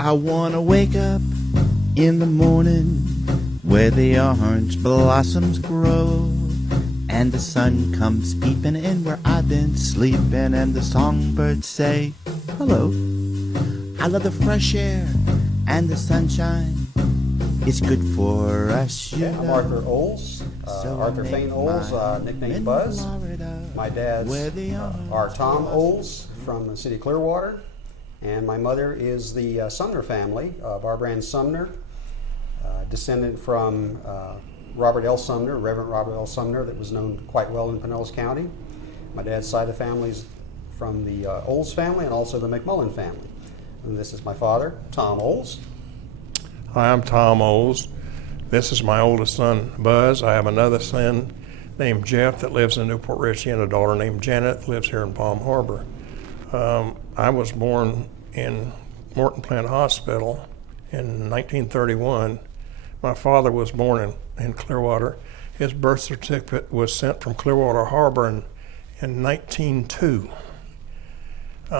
I wanna wake up in the morning where the orange blossoms grow, and the sun comes peeping in where I've been sleeping, and the songbirds say hello. I love the fresh air and the sunshine. It's good for us, you know. I'm Arthur Oles, Arthur Fane Oles, nicknamed Buzz. My dad's are Tom Oles from the city of Clearwater, and my mother is the Sumner family of our brand Sumner, descended from Robert L. Sumner, Reverend Robert L. Sumner, that was known quite well in Pinellas County. My dad's side of the family is from the Oles family and also the McMullen family. And this is my father, Tom Oles. Hi, I'm Tom Oles. This is my oldest son, Buzz. I have another son named Jeff that lives in Newport Richey and a daughter named Janet that lives here in Palm Harbor. I was born in Morton Plant Hospital in 1931. My father was born in Clearwater. His birth certificate was sent from Clearwater Harbor in 1902.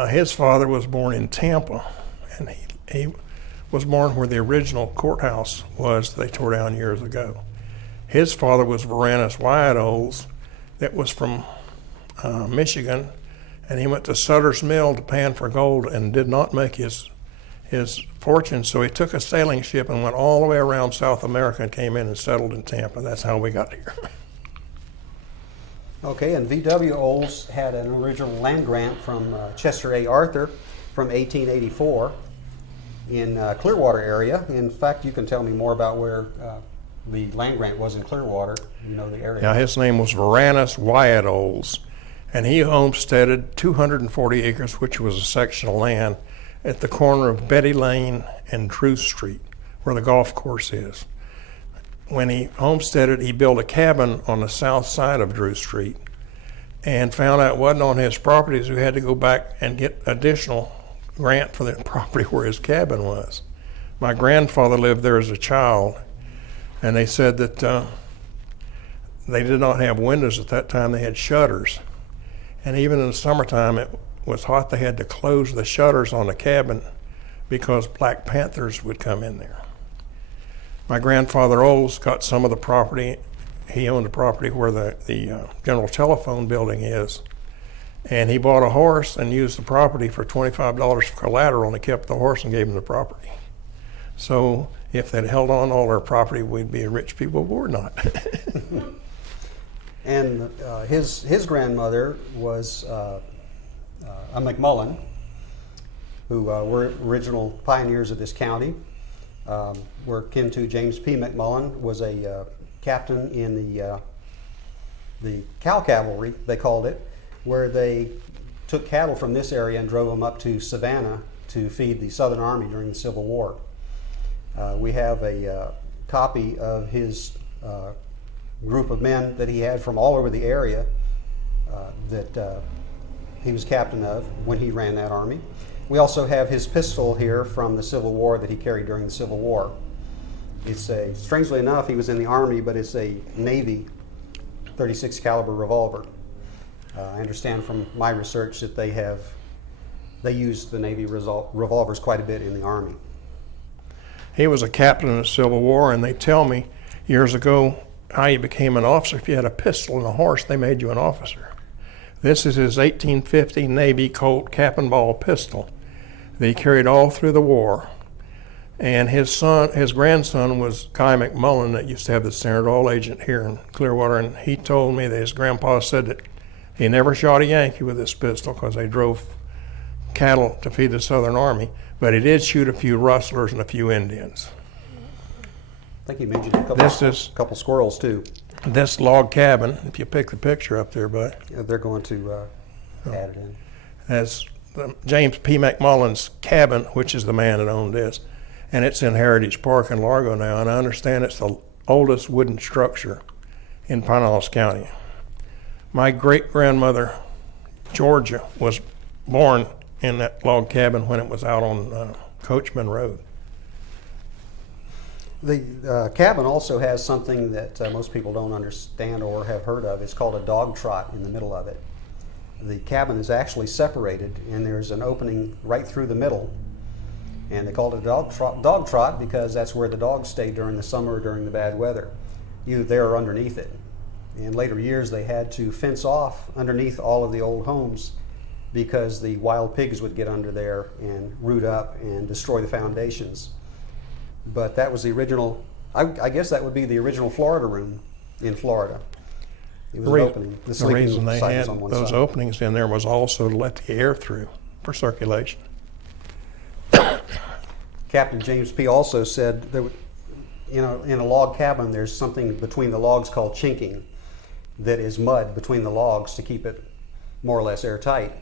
His father was born in Tampa, and he was born where the original courthouse was they tore down years ago. His father was Varanus Wyatt Oles, that was from Michigan, and he went to Sutter's Mill to pan for gold and did not make his fortune, so he took a sailing ship and went all the way around South America and came in and settled in Tampa. That's how we got here. Okay, and V.W. Oles had an original land grant from Chester A. Arthur from 1884 in Clearwater area. In fact, you can tell me more about where the land grant was in Clearwater. You know the area. Yeah, his name was Varanus Wyatt Oles, and he homesteaded 240 acres, which was a section of land at the corner of Betty Lane and Drew Street, where the golf course is. When he homesteaded, he built a cabin on the south side of Drew Street and found out it wasn't on his property, so he had to go back and get additional grant for the property where his cabin was. My grandfather lived there as a child, and they said that they did not have windows at that time. They had shutters, and even in the summertime it was hot. They had to close the shutters on the cabin because Black Panthers would come in there. My grandfather Oles got some of the property. He owned the property where the General Telephone building is, and he bought a horse and used the property for $25 for collateral, and he kept the horse and gave him the property. So if they'd held on all our property, we'd be rich people, but we're not. And his grandmother was a McMullen, who were original pioneers of this county. We're kin to James P. McMullen, was a captain in the cow cavalry, they called it, where they took cattle from this area and drove them up to Savannah to feed the Southern Army during the Civil War. We have a copy of his group of men that he had from all over the area that he was captain of when he ran that army. We also have his pistol here from the Civil War that he carried during the Civil War. It's strangely enough, he was in the Army, but it's a Navy 36 caliber revolver. I understand from my research that they used the Navy revolvers quite a bit in the Army. He was a captain in the Civil War, and they tell me years ago how you became an officer. If you had a pistol and a horse, they made you an officer. This is his 1850 Navy Colt cap and ball pistol that he carried all through the war. And his grandson was Guy McMullen that used to have the Standard Oil agent here in Clearwater, and he told me that his grandpa said that he never shot a Yankee with this pistol because they drove cattle to feed the Southern Army, but he did shoot a few rustlers and a few Indians. I think he mentioned a couple squirrels too. This log cabin, if you pick the picture up there, bud. Yeah, they're going to add it in. That's James P. McMullen's cabin, which is the man that owned this, and it's in Heritage Park in Largo now, and I understand it's the oldest wooden structure in Pinellas County. My great-grandmother, Georgia, was born in that log cabin when it was out on Coachman Road. The cabin also has something that most people don't understand or have heard of. It's called a dog trot in the middle of it. The cabin is actually separated, and there's an opening right through the middle. And they called it a dog trot because that's where the dogs stayed during the summer or during the bad weather, either there or underneath it. In later years, they had to fence off underneath all of the old homes because the wild pigs would get under there and root up and destroy the foundations. But that was the original, I guess that would be the original Florida room in Florida. It was an opening. The reason they side had was on one those side. openings in there was also to let the air through for circulation. Captain James P. also said that in a log cabin there's something between the logs called chinking that is mud between the logs to keep it more or less airtight.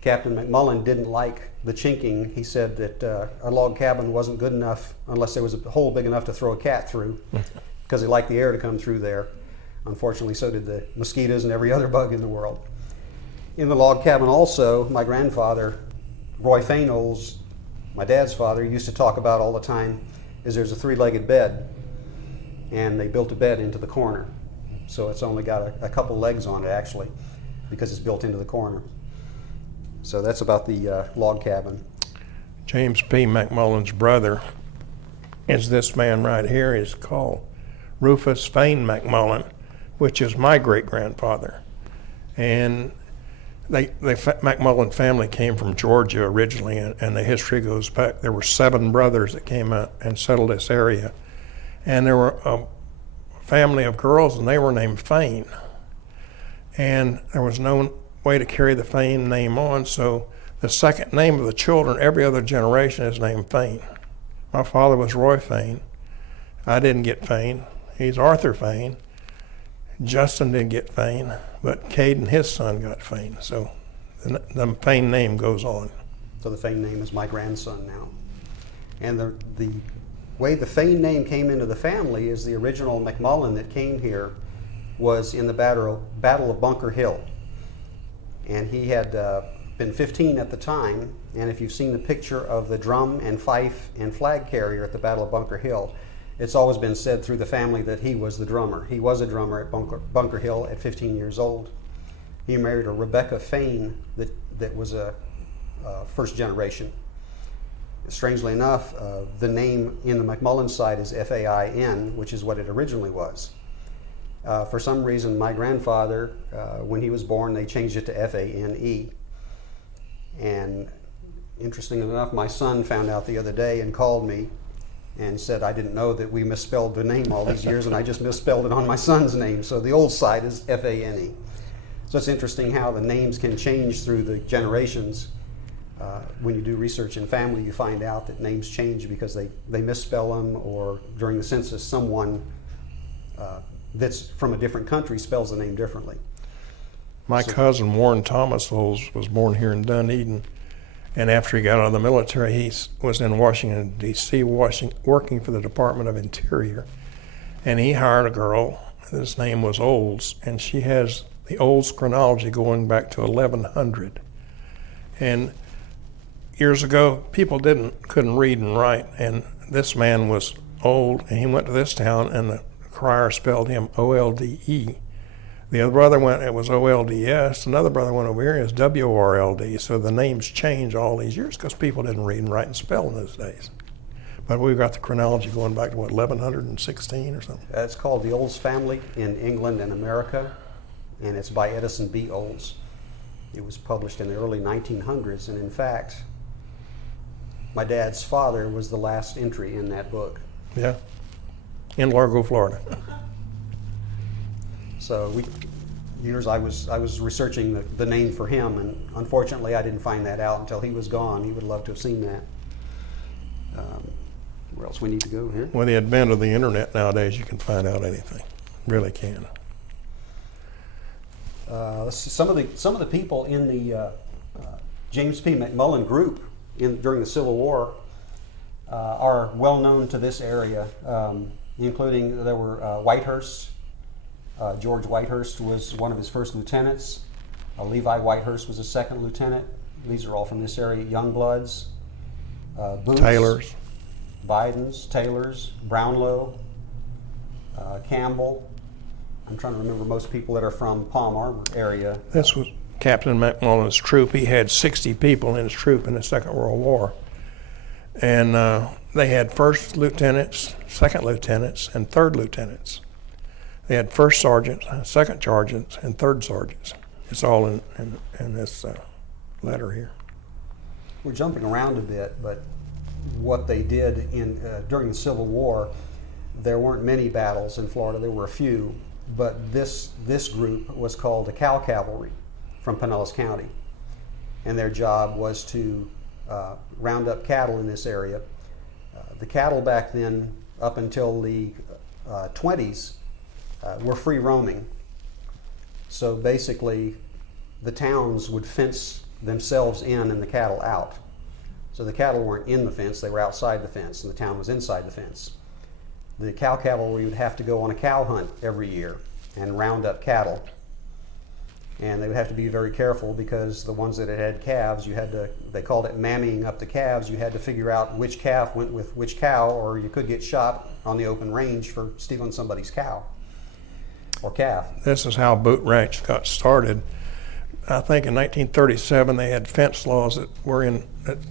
Captain McMullen didn't like the chinking. He said that a log cabin wasn't good enough unless there was a hole big enough to throw a cat through because he liked the air to come through there. Unfortunately, so did the mosquitoes and every other bug in the world. In the log cabin also, my grandfather, Roy Fainolds, my dad's father, used to talk about all the time is there's a three-legged bed, and they built a bed into the corner. So it's only got a couple legs on it actually because it's built into the corner. So that's about the log cabin. James P. McMullen's brother is this man right here. He's called Rufus Fane McMullen, which is my great-grandfather. And the McMullen family came from Georgia originally, and the history goes back. There were 7 brothers that came out and settled this area. And there were a family of girls, and they were named Fane. And there was no way to carry the Fane name on, so the second name of the children, every other generation, is named Fane. My father was Roy Fane. I didn't get Fane. He's Arthur Fane. Justin didn't get Fane, but Caden, his son, got Fane. So the Fane name goes on. So the Fane name is my grandson now. And the way the Fane name came into the family is the original McMullen that came here was in the Battle of Bunker Hill. And he had been 15 at the time, and if you've seen the picture of the drum and fife and flag carrier at the Battle of Bunker Hill, it's always been said through the family that he was the drummer. He was a drummer at Bunker Hill at 15 years old. He married a Rebecca Fane that was a first generation. Strangely enough, the name in the McMullen side is F-A-I-N, which is what it originally was. For some reason, my grandfather, when he was born, they changed it to F-A-N-E. And interestingly enough, my son found out the other day and called me and said, I didn't know that we misspelled the name all these years, and I just misspelled it on my son's name. So the old side is F-A-N-E. So it's interesting how the names can change through the generations. When you do research in family, you find out that names change because they misspell them, or during the census, someone that's from a different country spells the name differently. My cousin Warren Thomas was born here in Dunedin, and after he got out of the military, he was in Washington, D.C., working for the Department of Interior, and he hired a girl. His name was Olds, and she has the Olds chronology going back to 1100. And years ago, people couldn't read and write, and this man was old, and he went to this town, and the crier spelled him O-L-D-E. The other brother it was O-L-D-S. Another brother went over here, it was W-O-R-L-D. So the names changed all these years because people didn't read and write and spell in those days. But we've got the chronology going back to, 1116 or something? It's called The Olds Family in England and America, and it's by Edison B. Olds. It was published in the early 1900s, and in fact, my dad's father was the last entry in that book. Yeah, in Largo, Florida. So I was researching the name for him, and unfortunately I didn't find that out until he was gone. He would love to have seen that. Where else we need to go here? With the advent of the internet nowadays, you can find out anything. Really can. Let's see, some of the people in the James P. McMullen group during the Civil War are well known to this area, including there were Whitehurst. George Whitehurst was one of his first lieutenants. Levi Whitehurst was a second lieutenant. These are all from this area. Youngbloods, Booths, Taylors. Bidens, Taylors, Brownlow, Campbell. I'm trying to remember most people that are from Palm Arbor area. This was Captain McMullen's troop. He had 60 people in his troop in the Second World War. And they had first lieutenants, second lieutenants, and third lieutenants. They had first sergeants, second sergeants, and third sergeants. It's all in this letter here. We're jumping around a bit, but what they did during the Civil War, there weren't many battles in Florida. There were a few, but this group was called the Cow Cavalry from Pinellas County, and their job was to round up cattle in this area. The cattle back then, up until the 20s, were free roaming. So basically, the towns would fence themselves in and the cattle out. So the cattle weren't in the fence, they were outside the fence, and the town was inside the fence. The cow cavalry would have to go on a cow hunt every year and round up cattle. And they would have to be very careful because the ones that had calves, they called it mammying up the calves. You had to figure out which calf went with which cow, or you could get shot on the open range for stealing somebody's cow or calf. This is how boot ranch got started. I think in 1937 they had fence laws that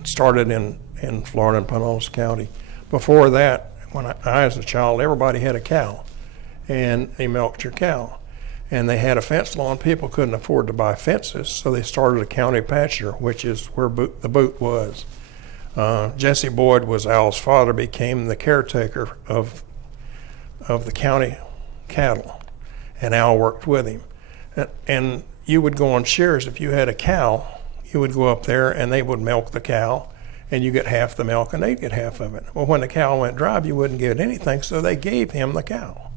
started in Florida and Pinellas County. Before that, when I was a child, everybody had a cow, and they milked your cow. And they had a fence law, and people couldn't afford to buy fences, so they started a county pasture, which is where the boot was. Jesse Boyd was Al's father, became the caretaker of the county cattle, and Al worked with him. And you would go on shares. If you had a cow, you would go up there, and they would milk the cow, and you get half the milk, and they'd get half of it. Well, when the cow went dry, you wouldn't get anything, so they gave him the cow.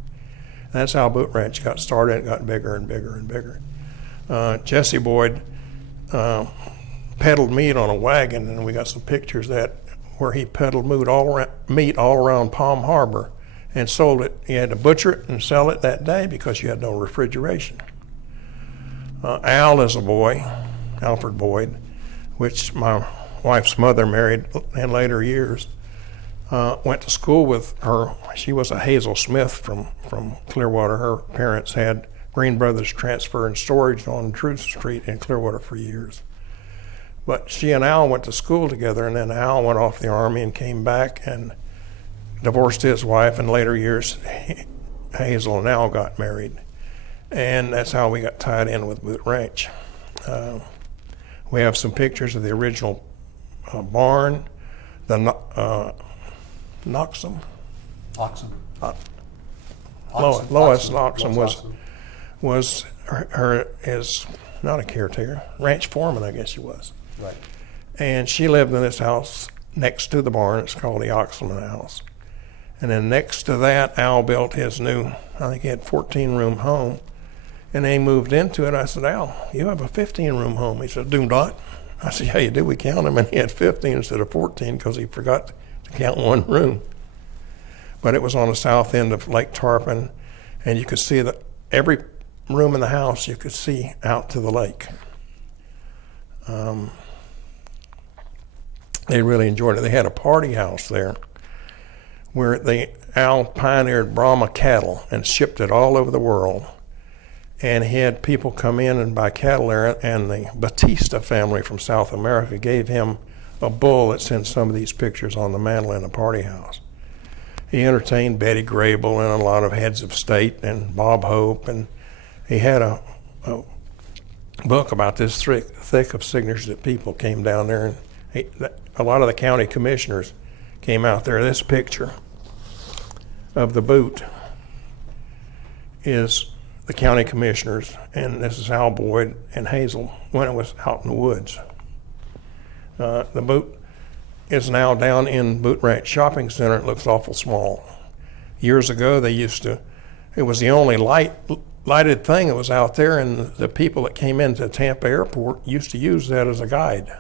That's how boot ranch got started. It got bigger and bigger and bigger. Jesse Boyd peddled meat on a wagon, and we got some pictures where he peddled meat all around Palm Harbor and sold it. He had to butcher it and sell it that day because you had no refrigeration. Al is a boy, Alfred Boyd, which my wife's mother married in later years. Went to school with her. She was a Hazel Smith from Clearwater. Her parents had Green Brothers Transfer and Storage on Drew Street in Clearwater for years. But she and Al went to school together, and then Al went off the Army and came back and divorced his wife. In later years, Hazel and Al got married. And that's how we got tied in with Boot Ranch. We have some pictures of the original barn, the Noxum. Oxen. Lois Noxum was is not a caretaker, ranch foreman, I guess she was. Right. And she lived in this house next to the barn. It's called the Oxman House. And then next to that, Al built his new, I think he had 14-room home. And they moved into it. I said, Al, you have a 15-room home. He said, do not. I said, yeah, you do. We count him. And he had 15 instead of 14 because he forgot to count one room. But it was on the south end of Lake Tarpon, and you could see that every room in the house you could see out to the lake. They really enjoyed it. They had a party house there where Al pioneered Brahman Cattle and shipped it all over the world. And he had people come in and buy cattle there, and the Batista family from South America gave him a bull that's in some of these pictures on the mantle in the party house. He entertained Betty Grable and a lot of heads of state and Bob Hope, and he had a book about this thick of signatures that people came down there, and a lot of the county commissioners came out there. This picture of the boot is the county commissioners, and this is Al Boyd and Hazel when it was out in the woods. The boot is now down in Boot Ranch Shopping Center. It looks awful small. Years ago, it was the only lighted thing that was out there, and the people that came into Tampa Airport used to use that as a guide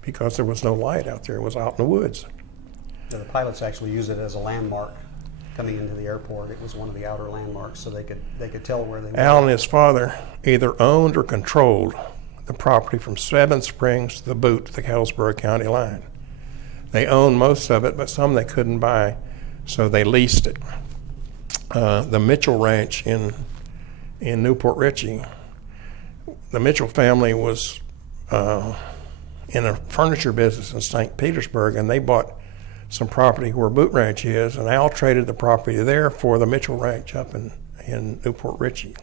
because there was no light out there. It was out in the woods. The pilots actually used it as a landmark coming into the airport. It was one of the outer landmarks, so they could tell where they were. Al and his father either owned or controlled the property from Seven Springs to the Boot to the Hillsborough County line. They owned most of it, but some they couldn't buy, so they leased it. The Mitchell Ranch in Newport Richey, the Mitchell family was in a furniture business in St. Petersburg, and they bought some property where Boot Ranch is, and Al traded the property there for the Mitchell Ranch up in Newport Richey.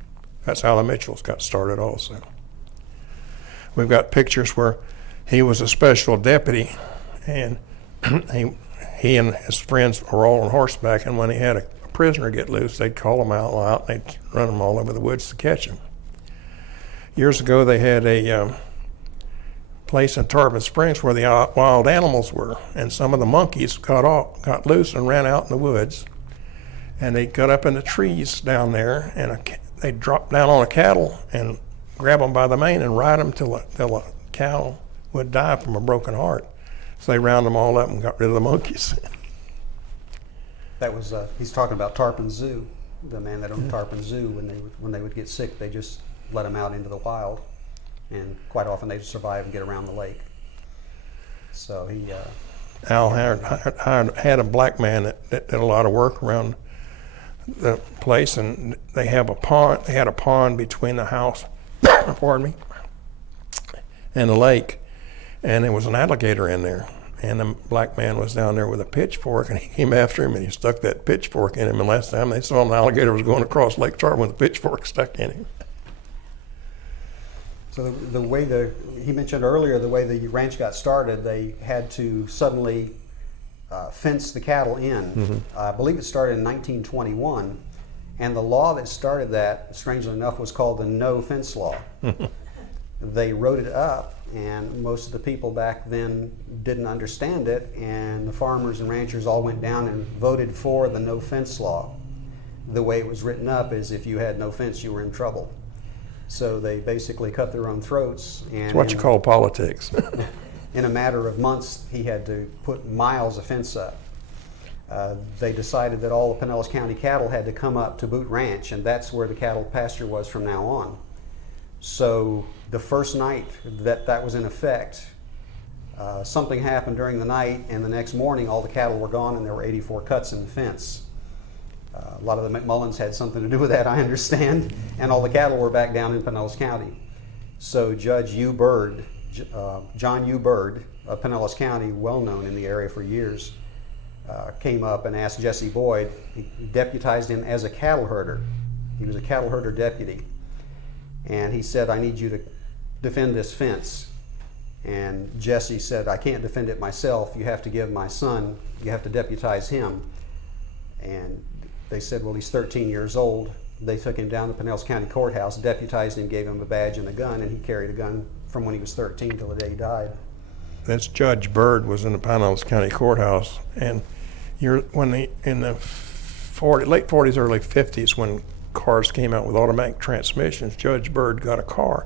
That's how the Mitchells got started also. We've got pictures where he was a special deputy, and he and his friends were all on horseback, and when he had a prisoner get loose, they'd call him out, and they'd run him all over the woods to catch him. Years ago, they had a place in Tarpon Springs where the wild animals were, and some of the monkeys got loose and ran out in the woods, and they got up in the trees down there, and they dropped down on a cattle and grab them by the mane and ride them till a cow would die from a broken heart. So they round them all up and got rid of the monkeys. That was he's talking about Tarpon Zoo, the man that owned Tarpon Zoo. When they would get sick, they just let them out into the wild, and quite often they'd survive and get around the lake. So he Al had a black man that did a lot of work around the place, and they have a pond. They had a pond between the house, pardon me, and the lake, and there was an alligator in there. And the black man was down there with a pitchfork, and he came after him, and he stuck that pitchfork in him. And last time they saw him, the alligator was going across Lake Tarpon with a pitchfork stuck in him. So the way he mentioned earlier, the way the ranch got started, they had to suddenly fence the cattle in. Mm-hmm. I believe it started in 1921, and the law that started that, strangely enough, was called the No Fence Law. They wrote it up, and most of the people back then didn't understand it, and the farmers and ranchers all went down and voted for the No Fence Law. The way it was written up is if you had no fence, you were in trouble. So they basically cut their own throats. And It's what you call politics. in a matter of months, he had to put miles of fence up. They decided that all the Pinellas County cattle had to come up to Boot Ranch, and that's where the cattle pasture was from now on. So the first night that was in effect, something happened during the night, and the next morning all the cattle were gone, and there were 84 cuts in the fence. A lot of the McMullens had something to do with that, I understand, and all the cattle were back down in Pinellas County. So Judge U. Bird, John U. Bird of Pinellas County, well known in the area for years, came up and asked Jesse Boyd. He deputized him as a cattle herder. He was a cattle herder deputy. And he said, I need you to defend this fence. And Jesse said, I can't defend it myself. You have to give my son, you have to deputize him. And they said, well, he's 13 years old. They took him down to Pinellas County Courthouse, deputized him, gave him a badge and a gun, and he carried a gun from when he was 13 till the day he died. That's Judge Bird was in the Pinellas County Courthouse, and in the late 40s, early 50s, when cars came out with automatic transmissions, Judge Bird got a car,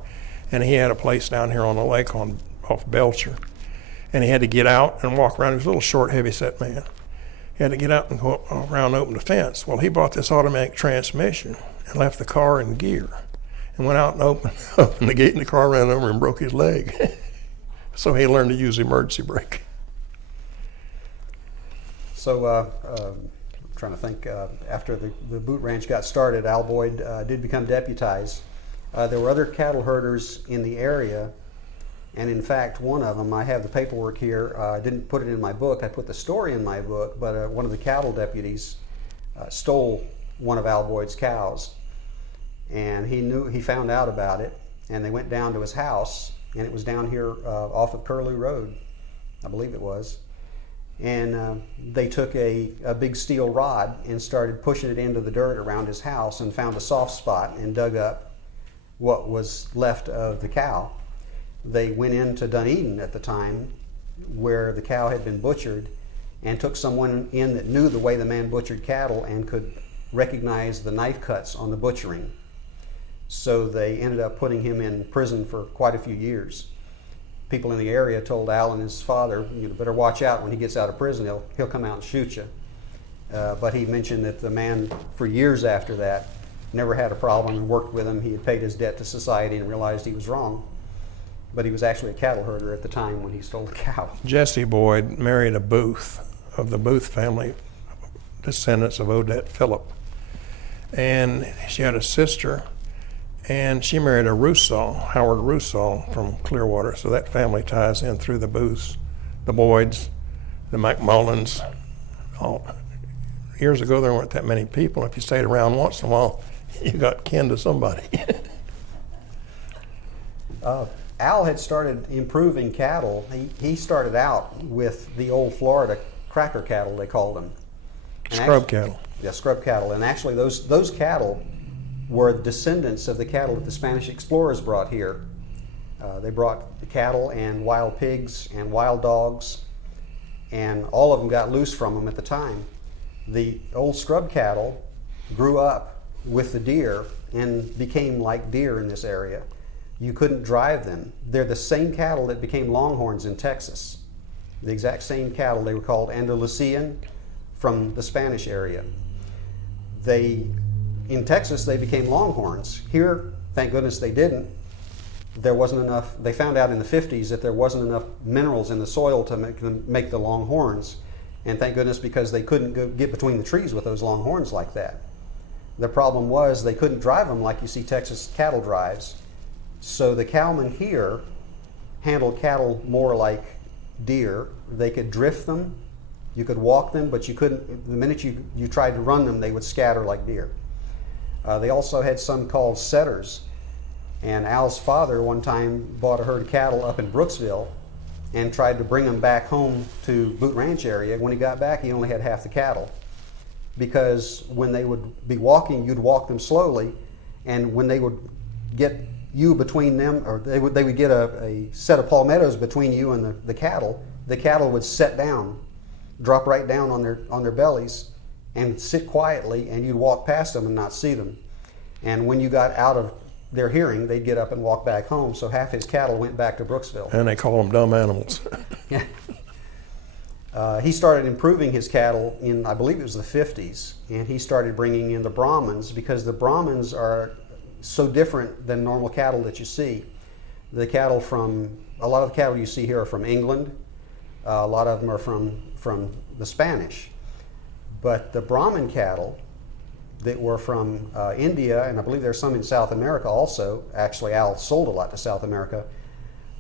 and he had a place down here on the lake off Belcher, and he had to get out and walk around. He was a little short, heavy-set man. He had to get out and go around and open the fence. Well, he bought this automatic transmission and left the car in gear and went out and opened the gate, and the car ran over and broke his leg. So he learned to use the emergency brake. So I'm trying to think, after the Boot Ranch got started, Al Boyd did become deputized. There were other cattle herders in the area, and in fact, one of them, I have the paperwork here. I didn't put it in my book. I put the story in my book, but one of the cattle deputies stole one of Al Boyd's cows, and he found out about it, and they went down to his house, and it was down here off of Curlew Road, I believe it was. And they took a big steel rod and started pushing it into the dirt around his house, and found a soft spot and dug up what was left of the cow. They went into Dunedin at the time, where the cow had been butchered, and took someone in that knew the way the man butchered cattle and could recognize the knife cuts on the butchering. So they ended up putting him in prison for quite a few years. People in the area told Al and his father, you better watch out when he gets out of prison, he'll come out and shoot you. But he mentioned that the man, for years after that, never had a problem and worked with him. He had paid his debt to society and realized he was wrong. But he was actually a cattle herder at the time when he stole the cow. Jessie Boyd married a Booth of the Booth family, descendants of Odette Phillip. And she had a sister, and she married a Rousseau, Howard Rousseau from Clearwater. So that family ties in through the Booths, the Boyds, the McMullens. Years ago, there weren't that many people. If you stayed around once in a while, you got kin to somebody. Al had started improving cattle. He started out with the old Florida cracker cattle, they called them. Scrub cattle. Yeah, scrub cattle. And actually those cattle were descendants of the cattle that the Spanish explorers brought here. They brought the cattle and wild pigs and wild dogs, and all of them got loose from them at the time. The old scrub cattle grew up with the deer and became like deer in this area. You couldn't drive them. They're the same cattle that became longhorns in Texas. The exact same cattle. They were called Andalusian from the Spanish area. In Texas, they became longhorns. Here, thank goodness they didn't. There wasn't enough. They found out in the 50s that there wasn't enough minerals in the soil to make the longhorns. And thank goodness, because they couldn't get between the trees with those longhorns like that. The problem was they couldn't drive them like you see Texas cattle drives. So the cowmen here handled cattle more like deer. They could drift them, you could walk them, but you couldn't. The minute you tried to run them, they would scatter like deer. They also had some called setters. And Al's father one time bought a herd of cattle up in Brooksville and tried to bring them back home to Boot Ranch area. When he got back, he only had half the cattle, because when they would be walking, you'd walk them slowly, and when they would get you between them, or they would get a set of palmettos between you and the cattle would set down, drop right down on their bellies, and sit quietly, and you'd walk past them and not see them. And when you got out of their hearing, they'd get up and walk back home. So half his cattle went back to Brooksville. And they call them dumb animals. Yeah. He started improving his cattle in, I believe it was the 50s, and he started bringing in the Brahmans, because the Brahmans are so different than normal cattle that you see. A lot of the cattle you see here are from England. A lot of them are from the Spanish. But the Brahman cattle that were from India, and I believe there's some in South America also. Actually, Al sold a lot to South America.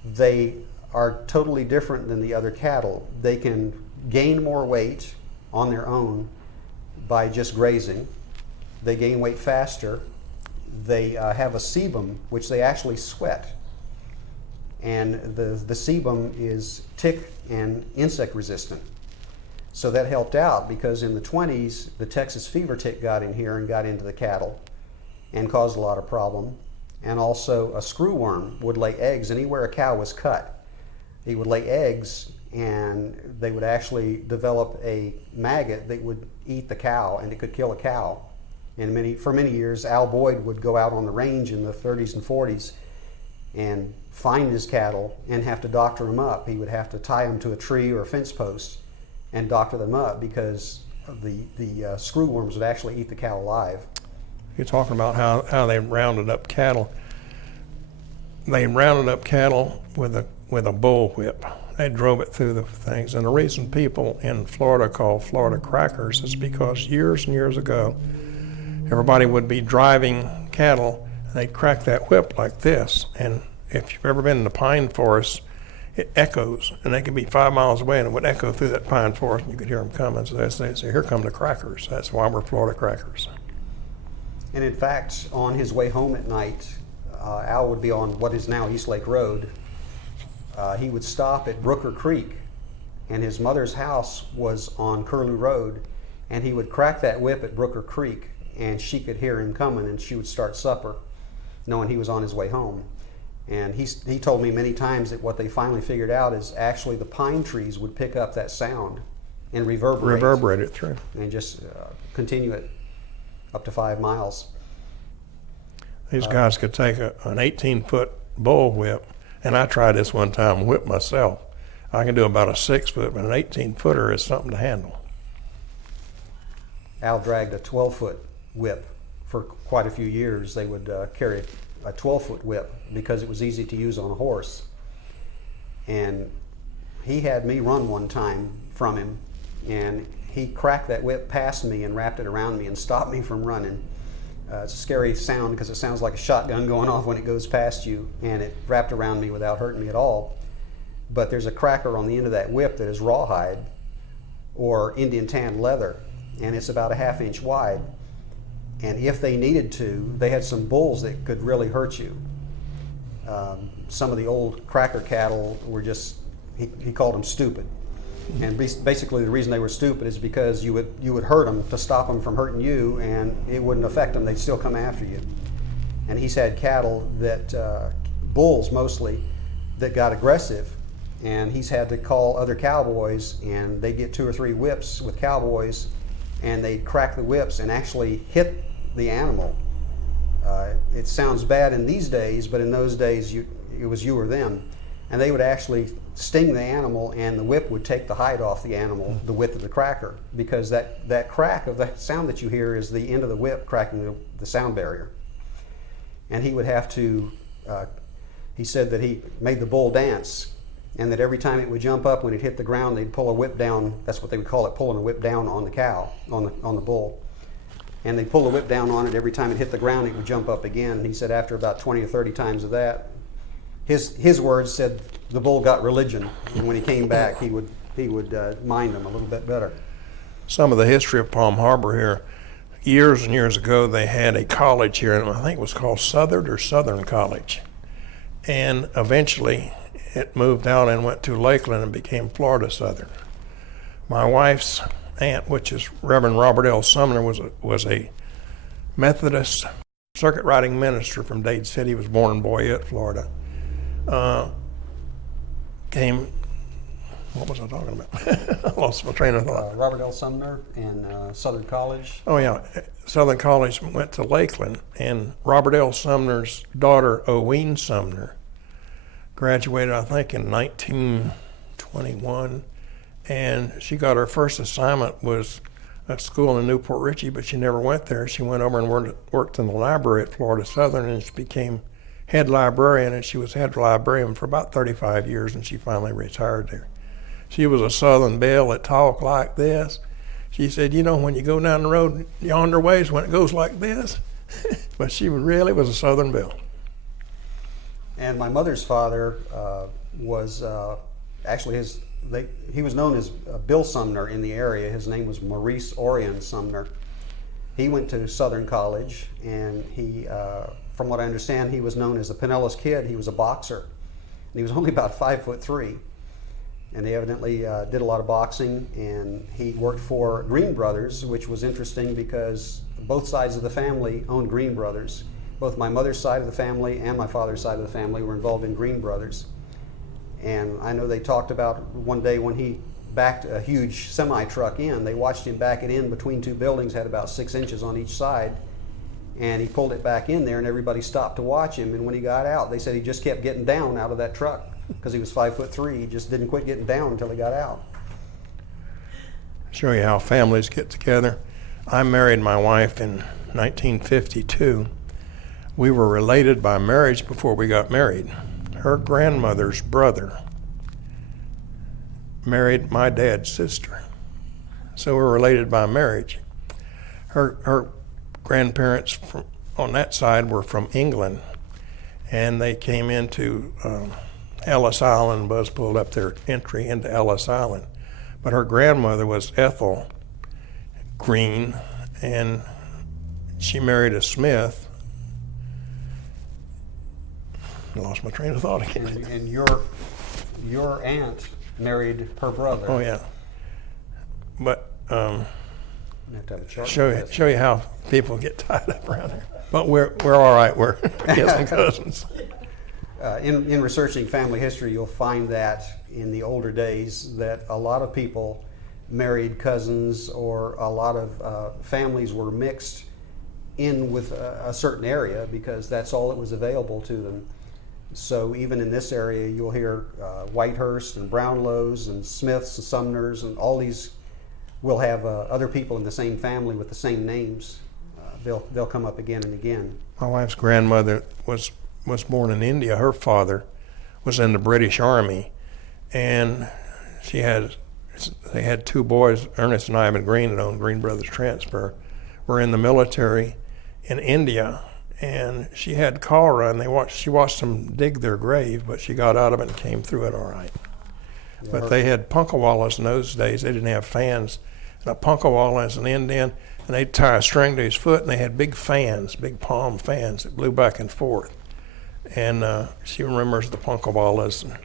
They are totally different than the other cattle. They can gain more weight on their own by just grazing. They gain weight faster. They have a sebum, which they actually sweat. And the sebum is tick and insect resistant. So that helped out, because in the 20s, the Texas fever tick got in here and got into the cattle and caused a lot of problem. And also a screwworm would lay eggs anywhere a cow was cut. He would lay eggs, and they would actually develop a maggot that would eat the cow, and it could kill a cow. And for many years, Al Boyd would go out on the range in the 30s and 40s and find his cattle and have to doctor them up. He would have to tie them to a tree or a fence post and doctor them up, because the screwworms would actually eat the cow alive. You're talking about how they rounded up cattle. They rounded up cattle with a bull whip. They drove it through the things. And the reason people in Florida call Florida crackers is because years and years ago, everybody would be driving cattle, and they'd crack that whip like this. And if you've ever been in the pine forest, it echoes, and they could be 5 miles away, and it would echo through that pine forest, and you could hear them coming. So they say, here come the crackers. That's why we're Florida crackers. And in fact, on his way home at night, Al would be on what is now East Lake Road. He would stop at Brooker Creek, and his mother's house was on Curlew Road, and he would crack that whip at Brooker Creek, and she could hear him coming, and she would start supper, knowing he was on his way home. And he told me many times that what they finally figured out is actually the pine trees would pick up that sound and reverberate it through. And just continue it up to 5 miles. These guys could take an 18-foot bull whip, and I tried this one time and whipped myself. I can do about a 6-foot, but an 18-footer is something to handle. Al dragged a 12-foot whip for quite a few years. They would carry a 12-foot whip because it was easy to use on a horse. And he had me run one time from him, and he cracked that whip past me and wrapped it around me and stopped me from running. It's a scary sound because it sounds like a shotgun going off when it goes past you, and it wrapped around me without hurting me at all. But there's a cracker on the end of that whip that is rawhide, or Indian tan leather, and it's about a 1/2 inch wide. And if they needed to, they had some bulls that could really hurt you. Some of the old cracker cattle were just, he called them stupid. And basically the reason they were stupid is because you would hurt them to stop them from hurting you, and it wouldn't affect them. They'd still come after you. And he's had cattle that, bulls mostly, that got aggressive, and he's had to call other cowboys, and they'd get 2 or 3 whips with cowboys, and they'd crack the whips and actually hit the animal. It sounds bad in these days, but in those days it was you or them. And they would actually sting the animal, and the whip would take the hide off the animal, the width of the cracker, because that crack of that sound that you hear is the end of the whip cracking the sound barrier. And he would have to, he said that he made the bull dance, and that every time it would jump up, when it hit the ground, they'd pull a whip down. That's what they would call it, pulling a whip down on the cow, on the bull. And they'd pull the whip down on it. Every time it hit the ground, it would jump up again. And he said after about 20 or 30 times of that, his words said the bull got religion, and when he came back, he would mind them a little bit better. Some of the history of Palm Harbor here, years and years ago, they had a college here, and I think it was called Southern College. And eventually it moved out and went to Lakeland and became Florida Southern. My wife's aunt, which is Reverend Robert L. Sumner, was a Methodist circuit riding minister from Dade City. He was born in Boyette, Florida. What was I talking about? I lost my train of thought. Robert L. Sumner and Southern College. Oh yeah, Southern College went to Lakeland, and Robert L. Sumner's daughter, Oween Sumner, graduated, I think, in 1921, and she got her first assignment was at school in Newport Richey, but she never went there. She went over and worked in the library at Florida Southern, and she became head librarian, and she was head librarian for about 35 years, and she finally retired there. She was a Southern belle that talked like this. She said, you know, when you go down the road yonder ways, when it goes like this. But she really was a Southern belle. And my mother's father was actually he was known as Bill Sumner in the area. His name was Maurice Orion Sumner. He went to Southern College, and he, from what I understand, he was known as the Pinellas Kid. He was a boxer, and he was only about 5'3". And they evidently did a lot of boxing, and he worked for Green Brothers, which was interesting because both sides of the family owned Green Brothers. Both my mother's side of the family and my father's side of the family were involved in Green Brothers. And I know they talked about one day when he backed a huge semi-truck in, they watched him back it in between 2 buildings, had about 6 inches on each side, and he pulled it back in there, and everybody stopped to watch him. And when he got out, they said he just kept getting down out of that truck because he was 5'3". He just didn't quit getting down until he got out. Show you how families get together. I married my wife in 1952. We were related by marriage before we got married. Her grandmother's brother married my dad's sister. So we're related by marriage. Her grandparents on that side were from England, and they came into Ellis Island. Buzz pulled up their entry into Ellis Island. But her grandmother was Ethel Green, and she married a Smith. I lost my train of thought again. And your aunt married her brother. Oh yeah. But I have to have a chart. show you how people get tied up around here. But we're all right. We're kissing cousins. In researching family history, you'll find that in the older days that a lot of people married cousins, or a lot of families were mixed in with a certain area because that's all that was available to them. So even in this area, you'll hear Whitehurst and Brownlows and Smiths and Sumners, and all these will have other people in the same family with the same names. They'll come up again and again. My wife's grandmother was born in India. Her father was in the British Army, and they had 2 boys, Ernest and Ivan Green, that owned Green Brothers Transfer, were in the military in India, and she had cholera, and she watched them dig their grave, but she got out of it and came through it all right. But they had punkawallas in those days. They didn't have fans. And a punkawalla is an Indian, and they'd tie a string to his foot, and they had big fans, big palm fans that blew back and forth. And she remembers the punkawallas, and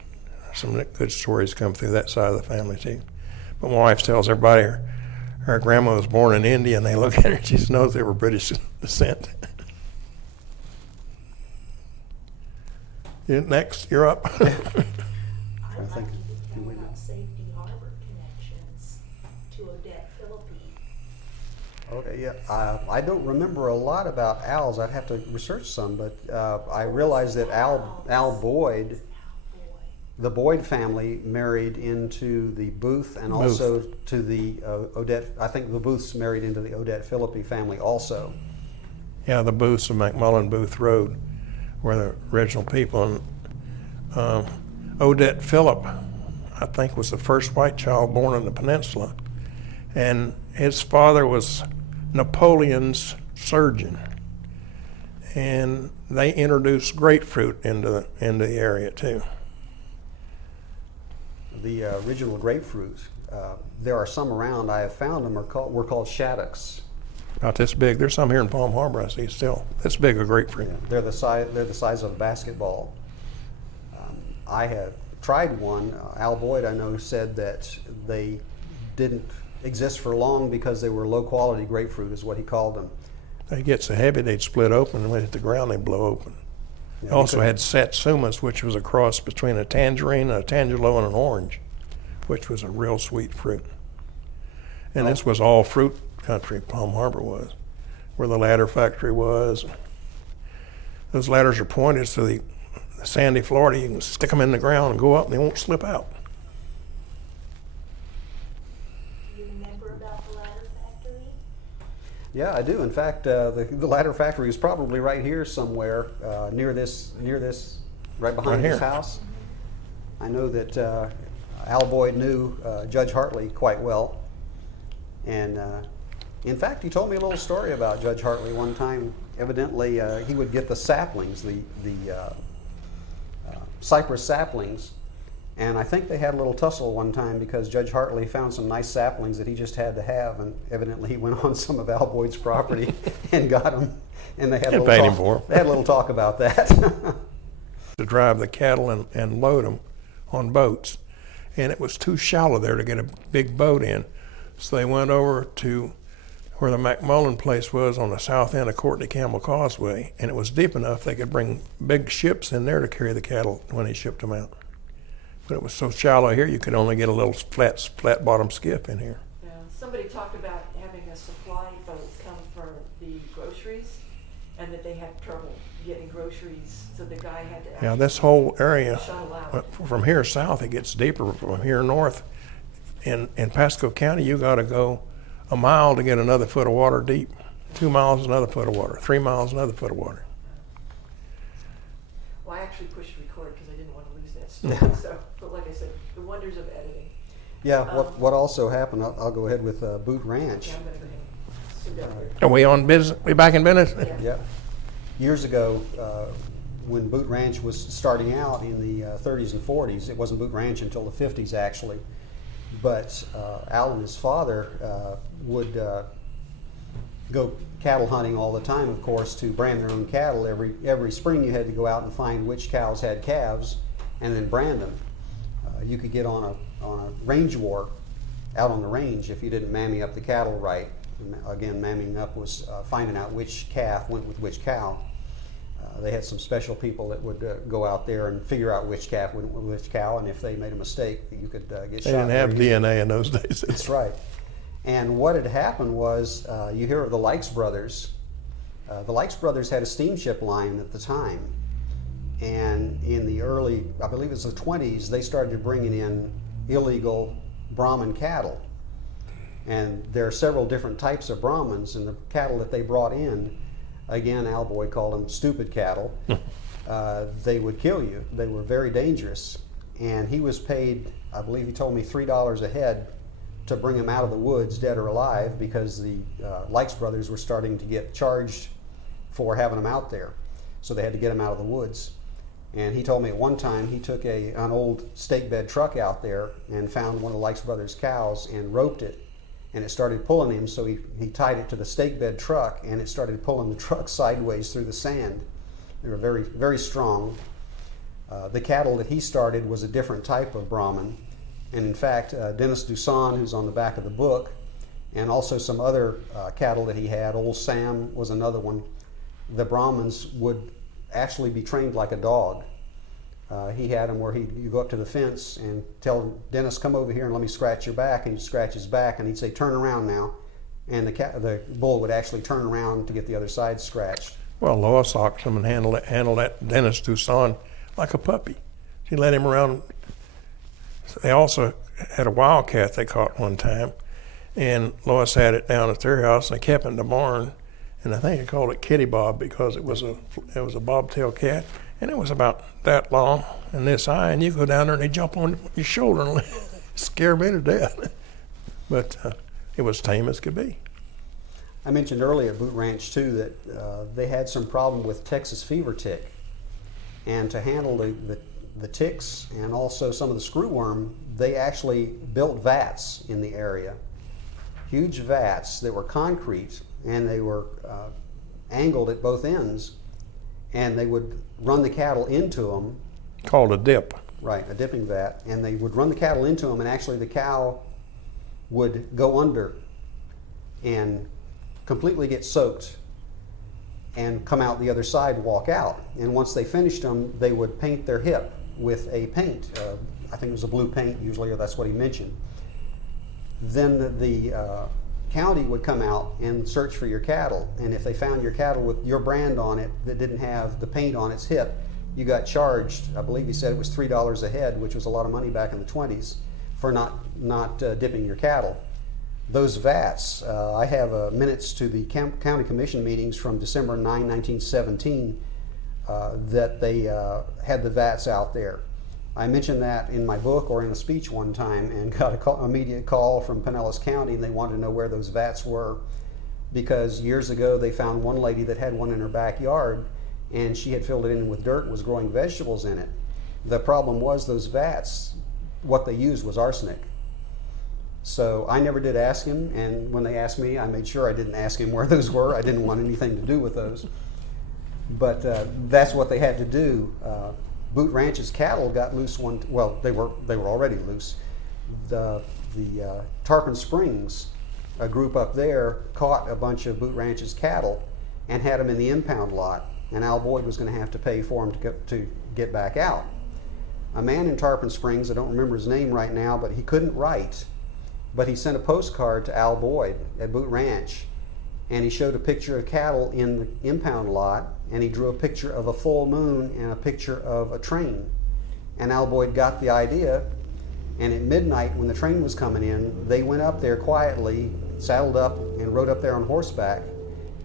some good stories come through that side of the family too. But my wife tells everybody her grandma was born in India, and they look at her and she just knows they were British descent. Next, you're up. I'd like to know about Safety Harbor connections to Odette Philippi. Okay, yeah. I don't remember a lot about owls. I'd have to research some, but I realize that Al Boyd, the Boyd family, married into the Booth and also to the Odette. I think the Booths married into the Odette Philippi family also. Yeah, the Booths of McMullen Booth Road were the original people. And Odette Phillip, I think, was the first white child born in the peninsula. And his father was Napoleon's surgeon. And they introduced grapefruit into the area too. The original grapefruit, there are some around. I have found them. Were called shaddocks. About this big. There's some here in Palm Harbor. I see still this big a grapefruit. Yeah, they're the size of a basketball. I have tried one. Al Boyd, I know, said that they didn't exist for long because they were low quality grapefruit, is what he called them. They get so heavy they'd split open, and when they hit the ground they blow open. Yeah, They also had satsumas, which was a cross between a tangerine, a tangelo, and an orange, which was a real sweet fruit. And this was all fruit country, Palm Harbor was, where the ladder factory was. Those ladders are pointed so the sandy Florida, you can stick them in the ground and go up and they won't slip out. Do you remember about the ladder factory? Yeah, I do. In fact, the ladder factory is probably right here somewhere, near this, right behind Right this here. house. I know that Al Boyd knew Judge Hartley quite well, and in fact, he told me a little story about Judge Hartley one time. Evidently, he would get the saplings, the cypress saplings, and I think they had a little tussle one time because Judge Hartley found some nice saplings that he just had to have, and evidently he went on some of Al Boyd's property and got them, and they had a And little paid him talk. for 'em. They had a little talk about that. To drive the cattle and load them on boats. And it was too shallow there to get a big boat in. So they went over to where the McMullen place was on the south end of Courtney Campbell Causeway, and it was deep enough they could bring big ships in there to carry the cattle when he shipped them out. But it was so shallow here, you could only get a little flat bottom skiff in here. Yeah, somebody talked about having a supply boat come for the groceries, and that they had trouble getting groceries, so the guy had to Yeah, actually this whole area, shuttle out. from here south, it gets deeper. From here north, in Pasco County, you got to go a mile to get another foot of water deep. 2 miles, another foot of water. 3 miles, another foot of water. Well, I actually pushed record because I didn't want to lose that story. So, but like I said, the wonders of editing. Yeah, what also happened, I'll go ahead with Boot Ranch. Okay, I'm going to go ahead and sit down here. Are we on business? We back in business? Yeah. Yeah. Years ago, when Boot Ranch was starting out in the 30s and 40s, it wasn't Boot Ranch until the 50s actually, but Al and his father would go cattle hunting all the time, of course, to brand their own cattle. Every spring you had to go out and find which cows had calves and then brand them. You could get on a range war out on the range if you didn't mammy up the cattle right. Again, mamming up was finding out which calf went with which cow. They had some special people that would go out there and figure out which calf went with which cow, and if they made a mistake, you could get shot. They didn't have very easily. DNA in those days. That's right. And what had happened was, you hear of the Likes brothers. The Likes brothers had a steamship line at the time. And in the early, I believe it was the 20s, they started bringing in illegal Brahman cattle. And there are several different types of Brahmans, and the cattle that they brought in, again, Al Boyd called them stupid cattle. They would kill you. They were very dangerous. And he was paid, I believe he told me, $3 a head to bring them out of the woods, dead or alive, because the Likes brothers were starting to get charged for having them out there. So they had to get them out of the woods. And he told me at one time he took an old stake bed truck out there and found one of the Likes Brothers cows and roped it, and it started pulling him, so he tied it to the stake bed truck, and it started pulling the truck sideways through the sand. They were very, very strong. The cattle that he started was a different type of Brahman, and in fact, Dennis Duson, who's on the back of the book, and also some other cattle that he had, Old Sam was another one, the Brahmans would actually be trained like a dog. He had them where you go up to the fence and tell Dennis, come over here and let me scratch your back, and he'd scratch his back, and he'd say, turn around now, and the bull would actually turn around to get the other side scratched. Well, Lois Oxham and handled that Dennis Tucson like a puppy. She led him around. They also had a wildcat they caught one time, and Lois had it down at their house, and they kept it in the barn, and I think they called it Kitty Bob because it was a bobtail cat, and it was about that long and this high, and you go down there and they jump on your shoulder and scare me to death. But it was tame as could be. I mentioned earlier at Boot Ranch too that they had some problem with Texas fever tick, and to handle the ticks and also some of the screwworm, they actually built vats in the area, huge vats that were concrete, and they were angled at both ends, and they would run the cattle into them. Called a dip. Right, a dipping vat, and they would run the cattle into them, and actually the cow would go under and completely get soaked and come out the other side and walk out. And once they finished them, they would paint their hip with a paint. I think it was a blue paint usually, or that's what he mentioned. Then the county would come out and search for your cattle, and if they found your cattle with your brand on it that didn't have the paint on its hip, you got charged, I believe he said it was $3 a head, which was a lot of money back in the 20s, for not dipping your cattle. Those vats, I have minutes to the county commission meetings from December 9, 1917, that they had the vats out there. I mentioned that in my book or in a speech one time, and got an immediate call from Pinellas County, and they wanted to know where those vats were, because years ago they found one lady that had one in her backyard, and she had filled it in with dirt and was growing vegetables in it. The problem was those vats, what they used was arsenic. So I never did ask him, and when they asked me, I made sure I didn't ask him where those were. I didn't want anything to do with those. But that's what they had to do. Boot Ranch's cattle got loose they were already loose. The Tarpon Springs, a group up there, caught a bunch of Boot Ranch's cattle and had them in the impound lot, and Al Boyd was going to have to pay for them to get back out. A man in Tarpon Springs, I don't remember his name right now, but he couldn't write, but he sent a postcard to Al Boyd at Boot Ranch, and he showed a picture of cattle in the impound lot, and he drew a picture of a full moon and a picture of a train. And Al Boyd got the idea, and at midnight when the train was coming in, they went up there quietly, saddled up, and rode up there on horseback.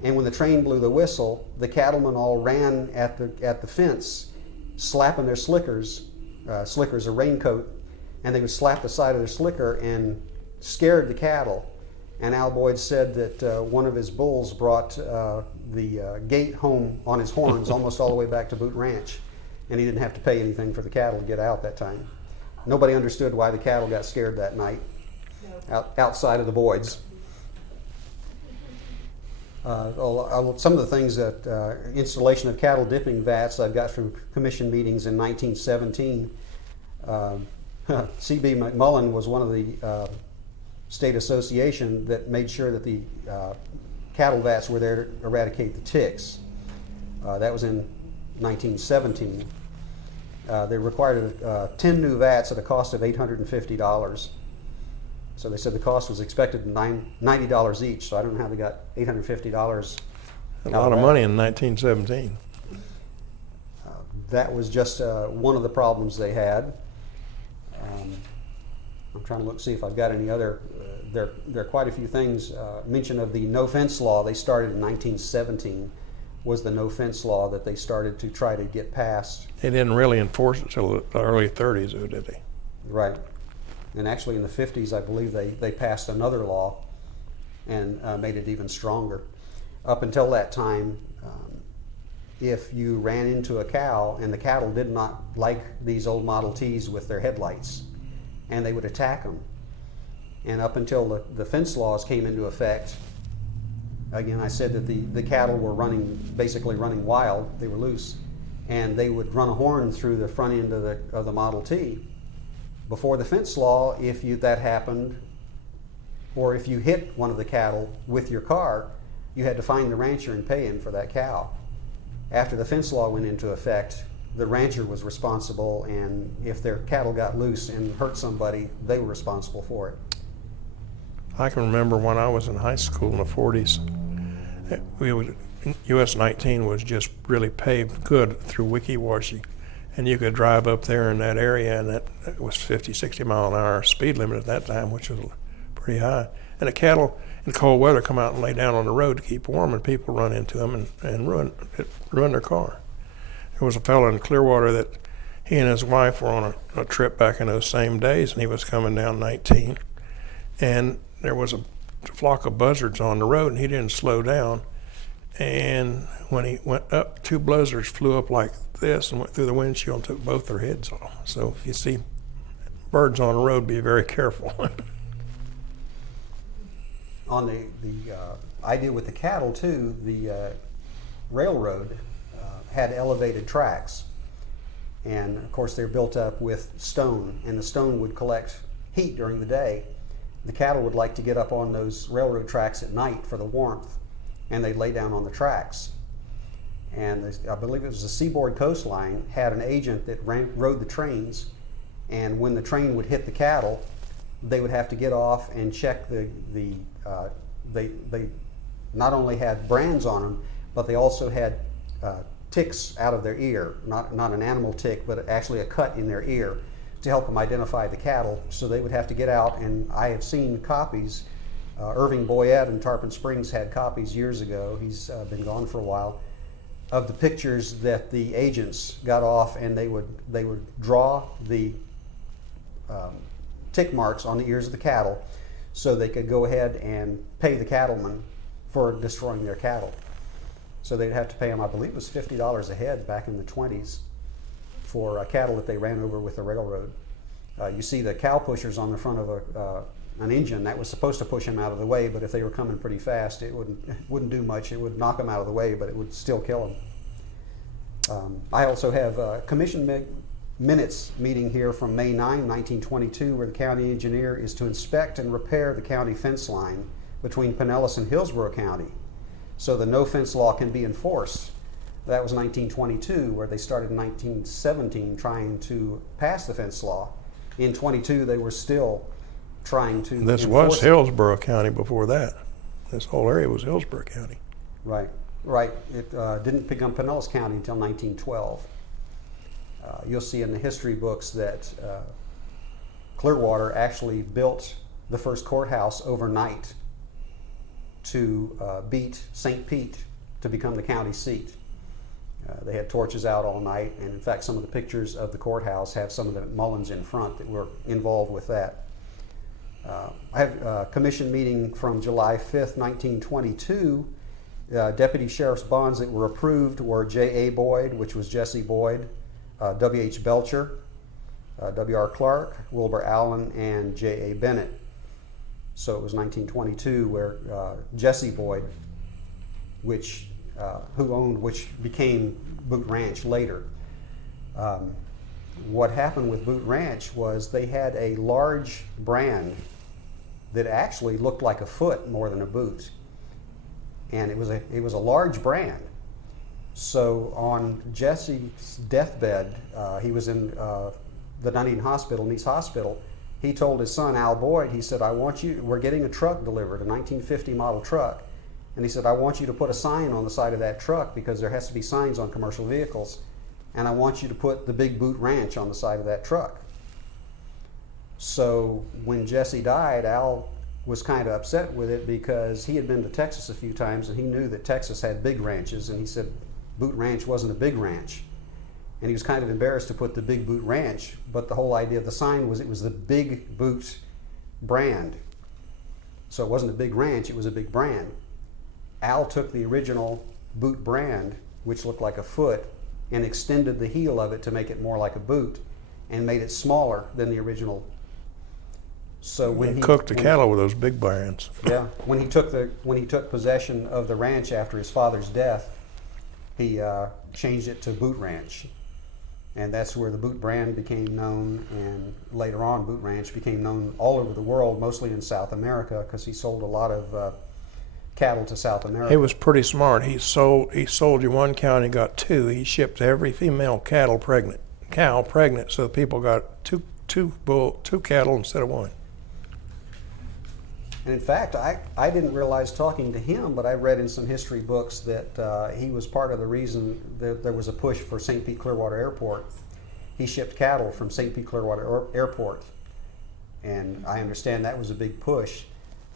And when the train blew the whistle, the cattlemen all ran at the fence, slapping their slickers. Slicker's a raincoat, and they would slap the side of their slicker and scared the cattle. And Al Boyd said that one of his bulls brought the gate home on his horns almost all the way back to Boot Ranch, and he didn't have to pay anything for the cattle to get out that time. Nobody understood why the cattle got scared that night outside of the Boyds. Some of the things that installation of cattle dipping vats I've got from commission meetings in 1917. C.B. McMullen was one of the state association that made sure that the cattle vats were there to eradicate the ticks. That was in 1917. They required 10 new vats at a cost of $850. So they said the cost was expected $90 each, so I don't know how they got $850. A lot of money in 1917. That was just one of the problems they had. I'm trying to see if I've got any other. There are quite a few things. Mention of the no fence law they started in 1917 was the no fence law that they started to try to get passed. They didn't really enforce it until the early 30s, did they? Right. And actually in the 50s, I believe they passed another law and made it even stronger. Up until that time, if you ran into a cow, and the cattle did not like these old Model Ts with their headlights, and they would attack them. And up until the fence laws came into effect, again, I said that the cattle were basically running wild. They were loose, and they would run a horn through the front end of the Model T. Before the fence law, if that happened, or if you hit one of the cattle with your car, you had to find the rancher and pay him for that cow. After the fence law went into effect, the rancher was responsible, and if their cattle got loose and hurt somebody, they were responsible for it. I can remember when I was in high school in the 40s, US 19 was just really paved good through Wiki-Washi. And you could drive up there in that area, and that was 50, 60 mile an hour speed limit at that time, which was pretty high. And the cattle in cold weather come out and lay down on the road to keep warm, and people run into them and ruin their car. There was a fellow in Clearwater that he and his wife were on a trip back in those same days, and he was coming down 19. And there was a flock of buzzards on the road, and he didn't slow down. And when he went up, 2 buzzards flew up like this and went through the windshield and took both their heads off. So if you see birds on the road, be very careful. On the idea with the cattle too, the railroad had elevated tracks, and of course they're built up with stone, and the stone would collect heat during the day. The cattle would like to get up on those railroad tracks at night for the warmth, and they'd lay down on the tracks. And I believe it was the Seaboard Coastline had an agent that rode the trains, and when the train would hit the cattle, they would have to get off and check they not only had brands on them, but they also had ticks out of their ear, not an animal tick, but actually a cut in their ear to help them identify the cattle. So they would have to get out, and I have seen copies. Irving Boyd in Tarpon Springs had copies years ago. He's been gone for a while, of the pictures that the agents got off, and they would draw the tick marks on the ears of the cattle so they could go ahead and pay the cattlemen for destroying their cattle. So they'd have to pay them, I believe it was $50 a head back in the 20s for cattle that they ran over with the railroad. You see the cow pushers on the front of an engine that was supposed to push them out of the way, but if they were coming pretty fast, it wouldn't do much. It would knock them out of the way, but it would still kill them. I also have a commission minutes meeting here from May 9, 1922, where the county engineer is to inspect and repair the county fence line between Pinellas and Hillsborough County, so the no fence law can be enforced. That was 1922, where they started in 1917 trying to pass the fence law. In 22, they were still trying to This was Hillsborough County before that. This whole area was Hillsborough County. Right. It didn't become Pinellas County until 1912. You'll see in the history books that Clearwater actually built the first courthouse overnight to beat St. Pete to become the county seat. They had torches out all night, and in fact some of the pictures of the courthouse have some of the McMullens in front that were involved with that. I have a commission meeting from July 5th, 1922. Deputy Sheriff's bonds that were approved were J.A. Boyd, which was Jesse Boyd, W.H. Belcher, W.R. Clark, Wilbur Allen, and J.A. Bennett. So it was 1922 where Jesse Boyd, which became Boot Ranch later. What happened with Boot Ranch was they had a large brand that actually looked like a foot more than a boot, and it was a large brand. So on Jesse's deathbed, he was in the Dunedin Hospital, Nice Hospital. He told his son Al Boyd, he said, we're getting a truck delivered, a 1950 model truck. And he said, I want you to put a sign on the side of that truck, because there has to be signs on commercial vehicles. And I want you to put the Big Boot Ranch on the side of that truck. So when Jesse died, Al was kind of upset with it, because he had been to Texas a few times and he knew that Texas had big ranches, and he said Boot Ranch wasn't a big ranch. And he was kind of embarrassed to put the Big Boot Ranch, but the whole idea of the sign was it was the Big Boot brand. So it wasn't a big ranch, it was a big brand. Al took the original Boot brand which looked like a foot, and extended the heel of it to make it more like a boot, and made it smaller than the original. So when He cooked the cattle with those big brands. yeah, when he took possession of the ranch after his father's death, he changed it to Boot Ranch, and that's where the Boot brand became known. And later on, Boot Ranch became known all over the world, mostly in South America, because he sold a lot of cattle to South America. He was pretty smart. He sold you one cow and he got two. He shipped every female cow pregnant, so people got two cattle instead of one. And in fact, I didn't realize talking to him, but I read in some history books that he was part of the reason that there was a push for St. Pete Clearwater Airport. He shipped cattle from St. Pete Clearwater Airport, and I understand that was a big push.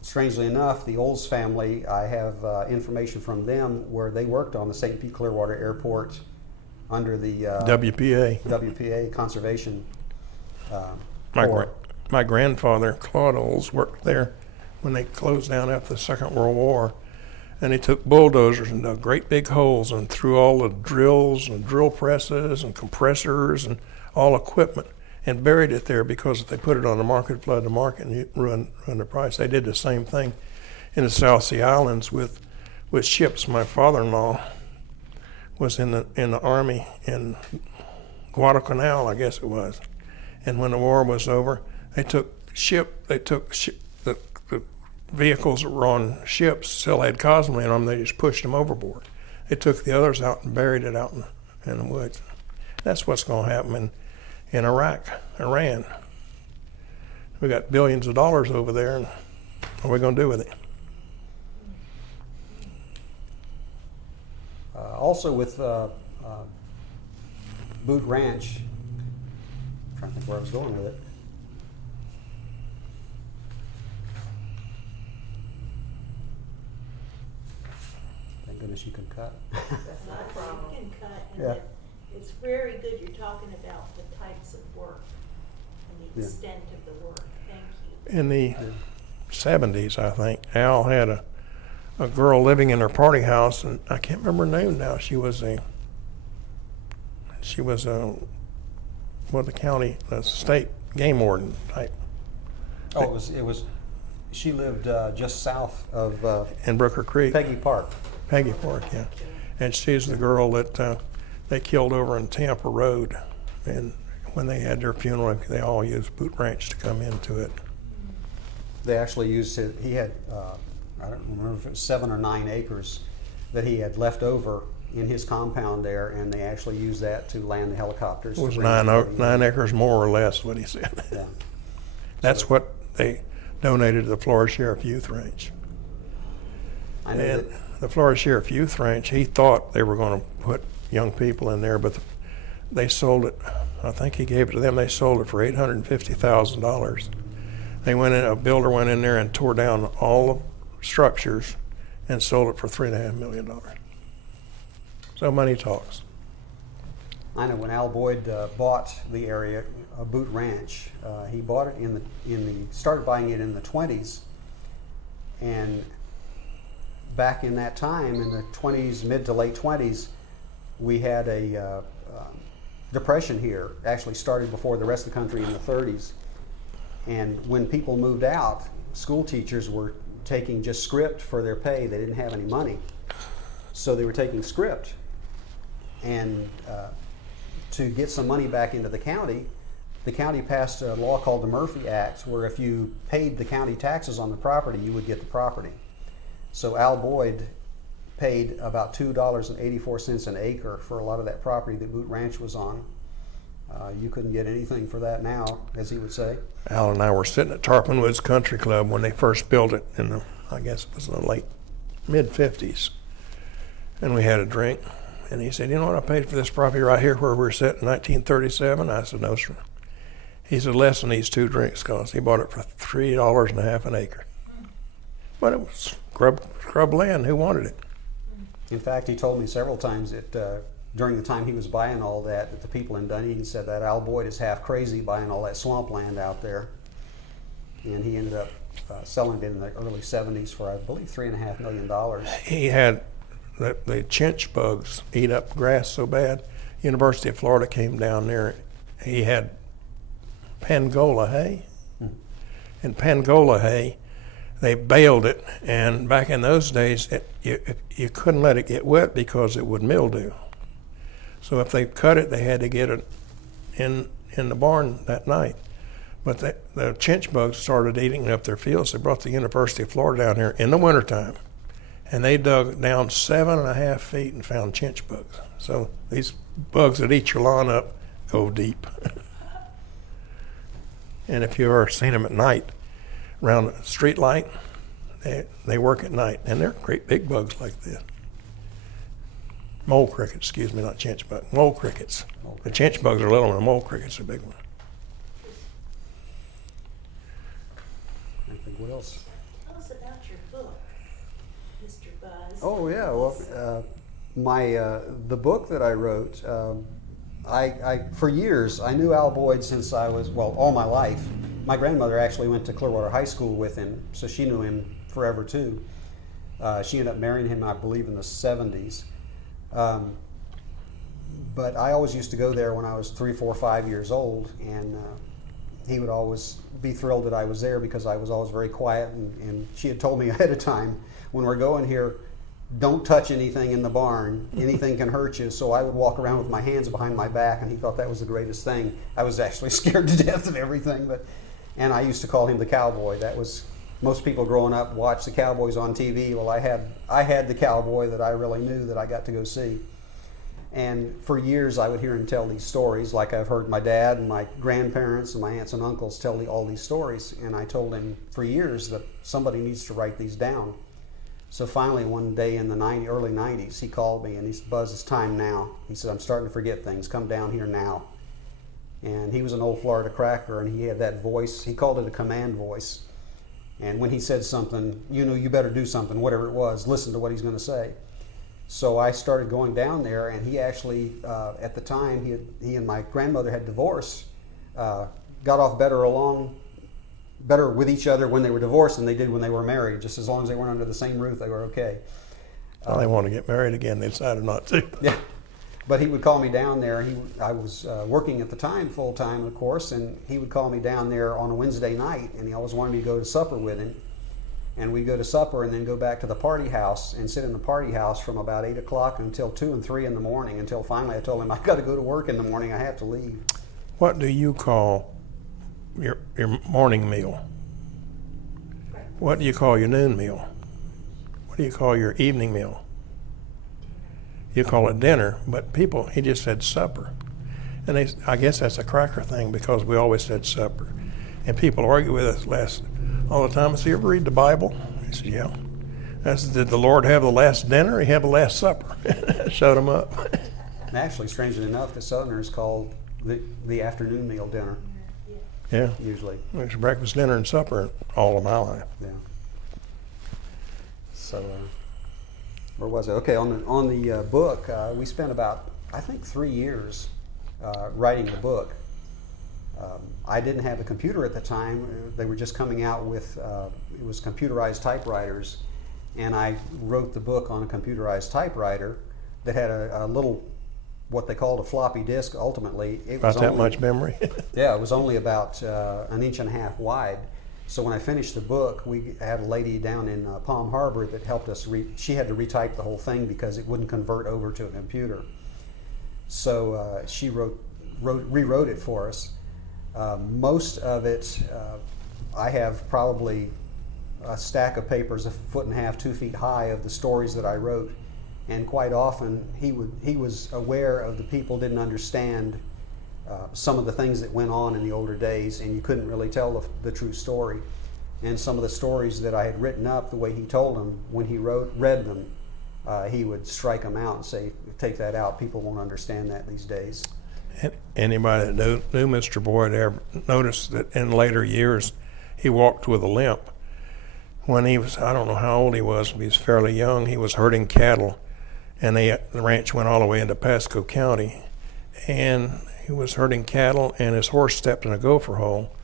Strangely enough, the Olds family, I have information from them where they worked on the St. Pete Clearwater Airport under the WPA conservation. My grandfather, Claude Olds, worked there when they closed down after the Second World War, and he took bulldozers and dug great big holes and threw all the drills and drill presses and compressors and all equipment and buried it there, because if they put it on the market, flood the market, and ruin the price. They did the same thing in the South Sea Islands with ships. My father-in-law was in the army in Guadalcanal, I guess it was, and when the war was over, they took the vehicles that were on ships still had cosmoline on them. They just pushed them overboard. They took the others out and buried it out in the woods. That's what's going to happen in Iran. We got billions of dollars over there, and what are we going to do with it? Also with Boot Ranch, I'm trying to think where I was going with it. Thank goodness you can cut. That's not a problem. You can cut, and Yeah. it's very good you're talking about the types of work and the Yeah. extent of the work. Thank you. In the 70s, I think, Al had a girl living in her party house, and I can't remember her name now. She was the state game warden type. Oh, it was. She lived just south of In Brooker Creek. Peggy Park. Peggy Park, yeah. And she's the girl that they killed over in Tampa Road. And when they had their funeral, they all used Boot Ranch to come into it. They actually used it. He had, I don't remember if it was 7 or 9 acres that he had left over in his compound there, and they actually used that to land the helicopters. It was to bring everybody in. 9 acres more or less, what he said. Yeah. That's what they donated to the Florida Sheriff Youth Ranch. I know And that. the Florida Sheriff Youth Ranch, he thought they were going to put young people in there, but they sold it. I think he gave it to them. They sold it for $850,000. A builder went in there and tore down all the structures and sold it for $3.5 million. So money talks. I know when Al Boyd bought the area, Boot Ranch, he bought it started buying it in the 20s, and back in that time, in the 20s, mid to late 20s, we had a depression here. Actually started before the rest of the country in the 30s, and when people moved out, school teachers were taking just script for their pay. They didn't have any money, so they were taking script, and to get some money back into the county passed a law called the Murphy Act, where if you paid the county taxes on the property, you would get the property. So Al Boyd paid about $2.84 an acre for a lot of that property that Boot Ranch was on. You couldn't get anything for that now, as he would say. Al and I were sitting at Tarpon Woods Country Club when they first built it in the, I guess it was in the late mid-50s. And we had a drink. And he said, "You know what I paid for this property right here where we're sitting in 1937? I said, "No, sir." He said, "Less than these 2 drinks cost." He bought it for $3.50 an acre. But it was scrub land. Who wanted it? In fact, he told me several times that during the time he was buying all that the people in Dunedin said that Al Boyd is half crazy buying all that swamp land out there. And he ended up selling it in the early 70s for, I believe, $3.5 million. He had the chinch bugs eat up grass so bad. University of Florida came down there. He had Pangola hay. And Pangola hay, they baled it, and back in those days, you couldn't let it get wet because it would mildew. So if they cut it, they had to get it in the barn that night. But the chinch bugs started eating up their fields. They brought the University of Florida down here in the wintertime, and they dug down 7.5 feet and found chinch bugs. So these bugs that eat your lawn up go deep. And if you've ever seen them at night around a street light, they work at night, and they're great big bugs like this. Mole crickets, excuse me, not chinch bug. Mole crickets. The chinch bugs are little, and the mole crickets are big ones. I think what else? Tell us about your book, Mr. Buzz. Oh yeah, well, the book that I wrote, I for years I knew Al Boyd since I was, well, all my life. My grandmother actually went to Clearwater High School with him, so she knew him forever too. She ended up marrying him, I believe, in the 70s. But I always used to go there when I was 3, 4, 5 years old, and he would always be thrilled that I was there because I was always very quiet, and she had told me ahead of time, when we're going here, don't touch anything in the barn. Anything can hurt you. So I would walk around with my hands behind my back, and he thought that was the greatest thing. I was actually scared to death of everything, and I used to call him the cowboy. That was, most people growing up watched the cowboys on TV. Well, I had the cowboy that I really knew that I got to go see. And for years I would hear him tell these stories, like I've heard my dad and my grandparents and my aunts and uncles tell all these stories. And I told him for years that somebody needs to write these down. So finally one day in the early 90s, he called me and he said, Buzz, it's time now. He said, I'm starting to forget things. Come down here now. And he was an old Florida cracker, and he had that voice. He called it a command voice. And when he said something, you know, you better do something, whatever it was, listen to what he's going to say. So I started going down there, and he actually, at the time, he and my grandmother had divorced, got off better with each other when they were divorced than they did when they were married. Just as long as they weren't under the same roof, they were okay. Well, they want to get married again. They decided not to. Yeah, but he would call me down there. I was working at the time full time, of course, and he would call me down there on a Wednesday night, and he always wanted me to go to supper with him. And we'd go to supper and then go back to the party house and sit in the party house from about 8 o'clock until 2 and 3 in the morning, until finally I told him, I've got to go to work in the morning, I have to leave. What do you call your morning meal? What do you call your noon meal? What do you call your evening meal? You call it dinner, but he just said supper. And I guess that's a cracker thing because we always said supper. And people argue with us all the time. I say, you ever read the Bible? He said, yeah. I said, did the Lord have the last dinner or he have the last supper? Showed him up. And actually, strangely enough, the Southerners called the afternoon meal dinner. Yeah. Usually. There's breakfast, dinner, and supper all of my life. Yeah. So, where was it? Okay, on the book, we spent about, I think, 3 years writing the book. I didn't have a computer at the time. They were just coming out with, it was computerized typewriters, and I wrote the book on a computerized typewriter that had a little, what they called a floppy disk. Ultimately, it was about that much memory. Yeah, it was only about 1.5 inches wide. So when I finished the book, we had a lady down in Palm Harbor that helped us. She had to retype the whole thing because it wouldn't convert over to a computer. So she rewrote it for us. Most of it, I have probably a stack of papers 1.5 feet, 2 feet high of the stories that I wrote. And quite often, he was aware of the people didn't understand some of the things that went on in the older days, and you couldn't really tell the true story. And some of the stories that I had written up, the way he told them, when he read them, he would strike them out and say, take that out, people won't understand that these days. Anybody that knew Mr. Boyd ever noticed that in later years he walked with a limp. When he was, I don't know how old he was, but he was fairly young, he was herding cattle, and the ranch went all the way into Pasco County. And he was herding cattle, and his horse stepped in a gopher hole,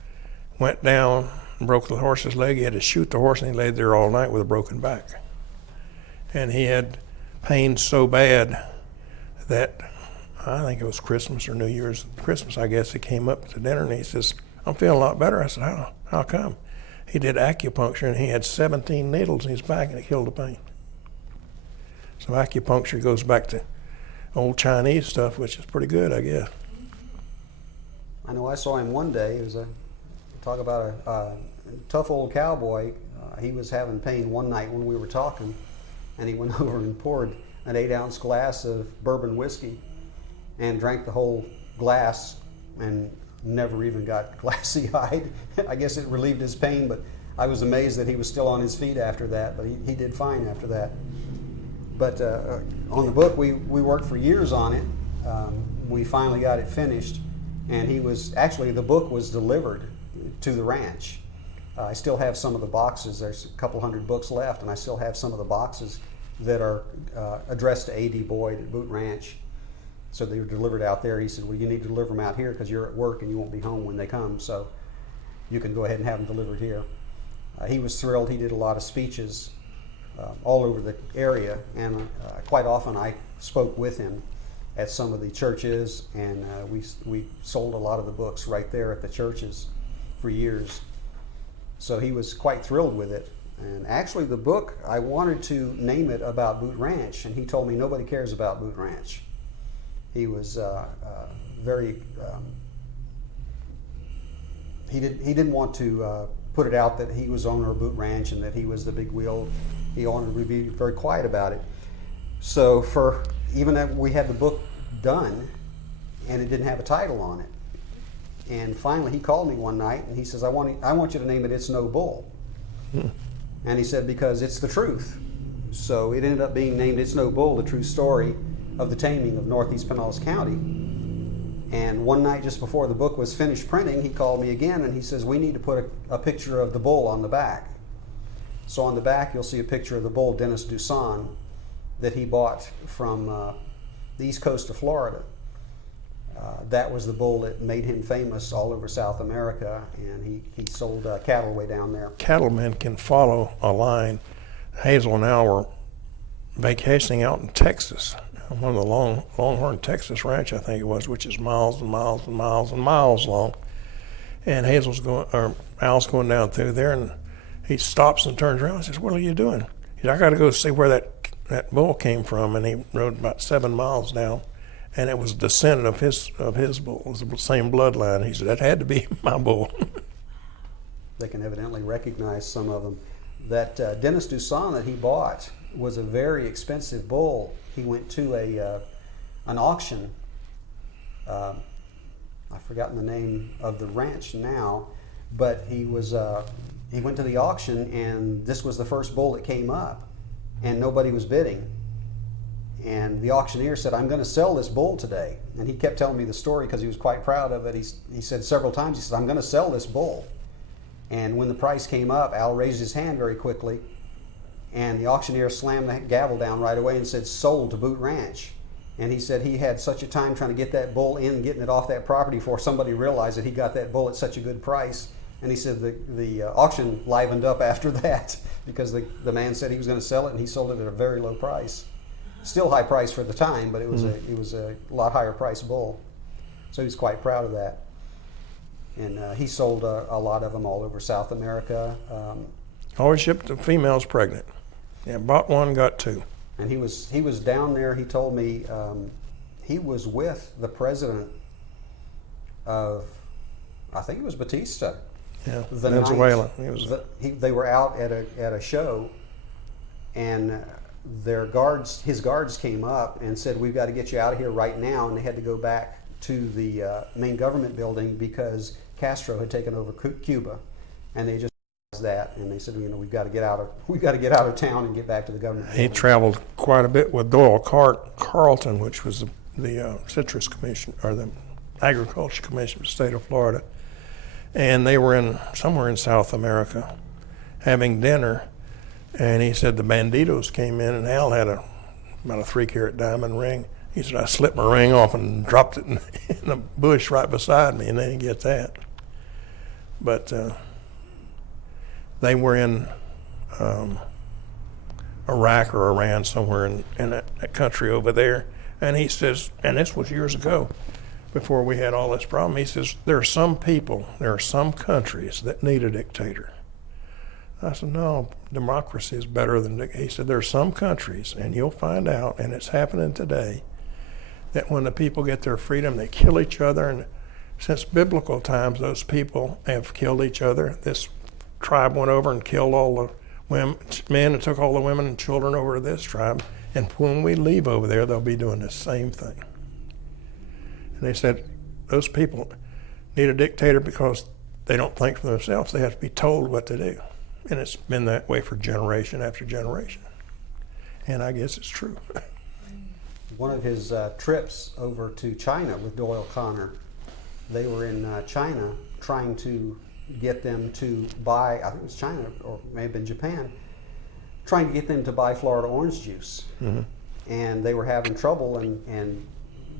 went down, and broke the horse's leg. He had to shoot the horse, and he laid there all night with a broken back. And he had pain so bad that I think it was Christmas or New Year's. Christmas, I guess, he came up to dinner and he says, "I'm feeling a lot better." I said, how come? He did acupuncture and he had 17 needles in his back and it killed the pain. So acupuncture goes back to old Chinese stuff, which is pretty good, I guess. I know I saw him one day. It was talk about a tough old cowboy. He was having pain one night when we were talking, and he went over and poured an 8-ounce glass of bourbon whiskey and drank the whole glass and never even got glassy-eyed. I guess it relieved his pain, but I was amazed that he was still on his feet after that, but he did fine after that. But on the book, we worked for years on it. We finally got it finished, and the book was delivered to the ranch. I still have some of the boxes. There's a couple hundred books left, and I still have some of the boxes that are addressed to A.D. Boyd at Boot Ranch. So they were delivered out there. He said, "Well, you need to deliver them out here because you're at work and you won't be home when they come, so you can go ahead and have them delivered here." He was thrilled. He did a lot of speeches all over the area, and quite often I spoke with him at some of the churches, and we sold a lot of the books right there at the churches for years. So he was quite thrilled with it. And actually the book, I wanted to name it about Boot Ranch, and he told me nobody cares about Boot Ranch. He was very, he didn't want to put it out that he was owner of Boot Ranch and that he was the big wheel. He wanted to be very quiet about it. So even that we had the book done and it didn't have a title on it. And finally he called me one night and he says, I want you to name it It's No Bull. And he said, because it's the truth. So it ended up being named It's No Bull, the true story of the taming of Northeast Pinellas County. And one night just before the book was finished printing, he called me again and he says, we need to put a picture of the bull on the back. So on the back you'll see a picture of the bull, Dennis Duson, that he bought from the east coast of Florida. That was the bull that made him famous all over South America, and he sold cattle way down there. Cattlemen can follow a line. Hazel and Al were vacationing out in Texas, one of the Longhorn Texas ranch, I think it was, which is miles and miles and miles and miles long. And Al's going down through there, and he stops and turns around and says, "What are you doing?" He said, "I got to go see where that bull came from." And he rode about 7 miles down. And it was a descendant of his bull. It was the same bloodline. He said, "That had to be my bull." They can evidently recognize some of them. That Dennis Duson that he bought was a very expensive bull. He went to an auction. I've forgotten the name of the ranch now, but he went to the auction, and this was the first bull that came up, and nobody was bidding. And the auctioneer said, "I'm going to sell this bull today." And he kept telling me the story because he was quite proud of it. He said several times, he said, "I'm going to sell this bull." And when the price came up, Al raised his hand very quickly, and the auctioneer slammed the gavel down right away and said, "Sold to Boot Ranch." And he said he had such a time trying to get that bull in, getting it off that property before somebody realized that he got that bull at such a good price. And he said the auction livened up after that because the man said he was going to sell it, and he sold it at a very low price. Still high price for the time, but it was a lot higher price bull. So he was quite proud of that. And he sold a lot of them all over South America. Always shipped the females pregnant. Yeah, bought one, got two. And he was down there. He told me he was with the president of, I think it was Batista. Yeah, Venezuela. They were out at a show, and his guards came up and said, "We've got to get you out of here right now." And they had to go back to the main government building because Castro had taken over Cuba, and they just that, and they said, we've got to get out of town and get back to the government. He traveled quite a bit with Doyle Carlton, which was the Citrus Commission or the Agriculture Commission of the state of Florida, and they were somewhere in South America having dinner. And he said the banditos came in, and Al had about a 3-carat diamond ring. He said, "I slipped my ring off and dropped it in the bush right beside me," and they didn't get that. But they were in Iraq or Iran, somewhere in that country over there. And he says, and this was years ago, before we had all this problem, he says, there are some people, there are some countries that need a dictator. I said, no, democracy is better than, he said, there are some countries, and you'll find out, and it's happening today, that when the people get their freedom, they kill each other. And since biblical times, those people have killed each other. This tribe went over and killed all the men and took all the women and children over to this tribe. And when we leave over there, they'll be doing the same thing. And they said, those people need a dictator because they don't think for themselves. They have to be told what to do. And it's been that way for generation after generation. And I guess it's true. One of his trips over to China with Doyle Connor, they were in China trying to get them to buy, I think it was China or may have been Japan, trying to get them to buy Florida orange juice. Mm-hmm. And they were having trouble, and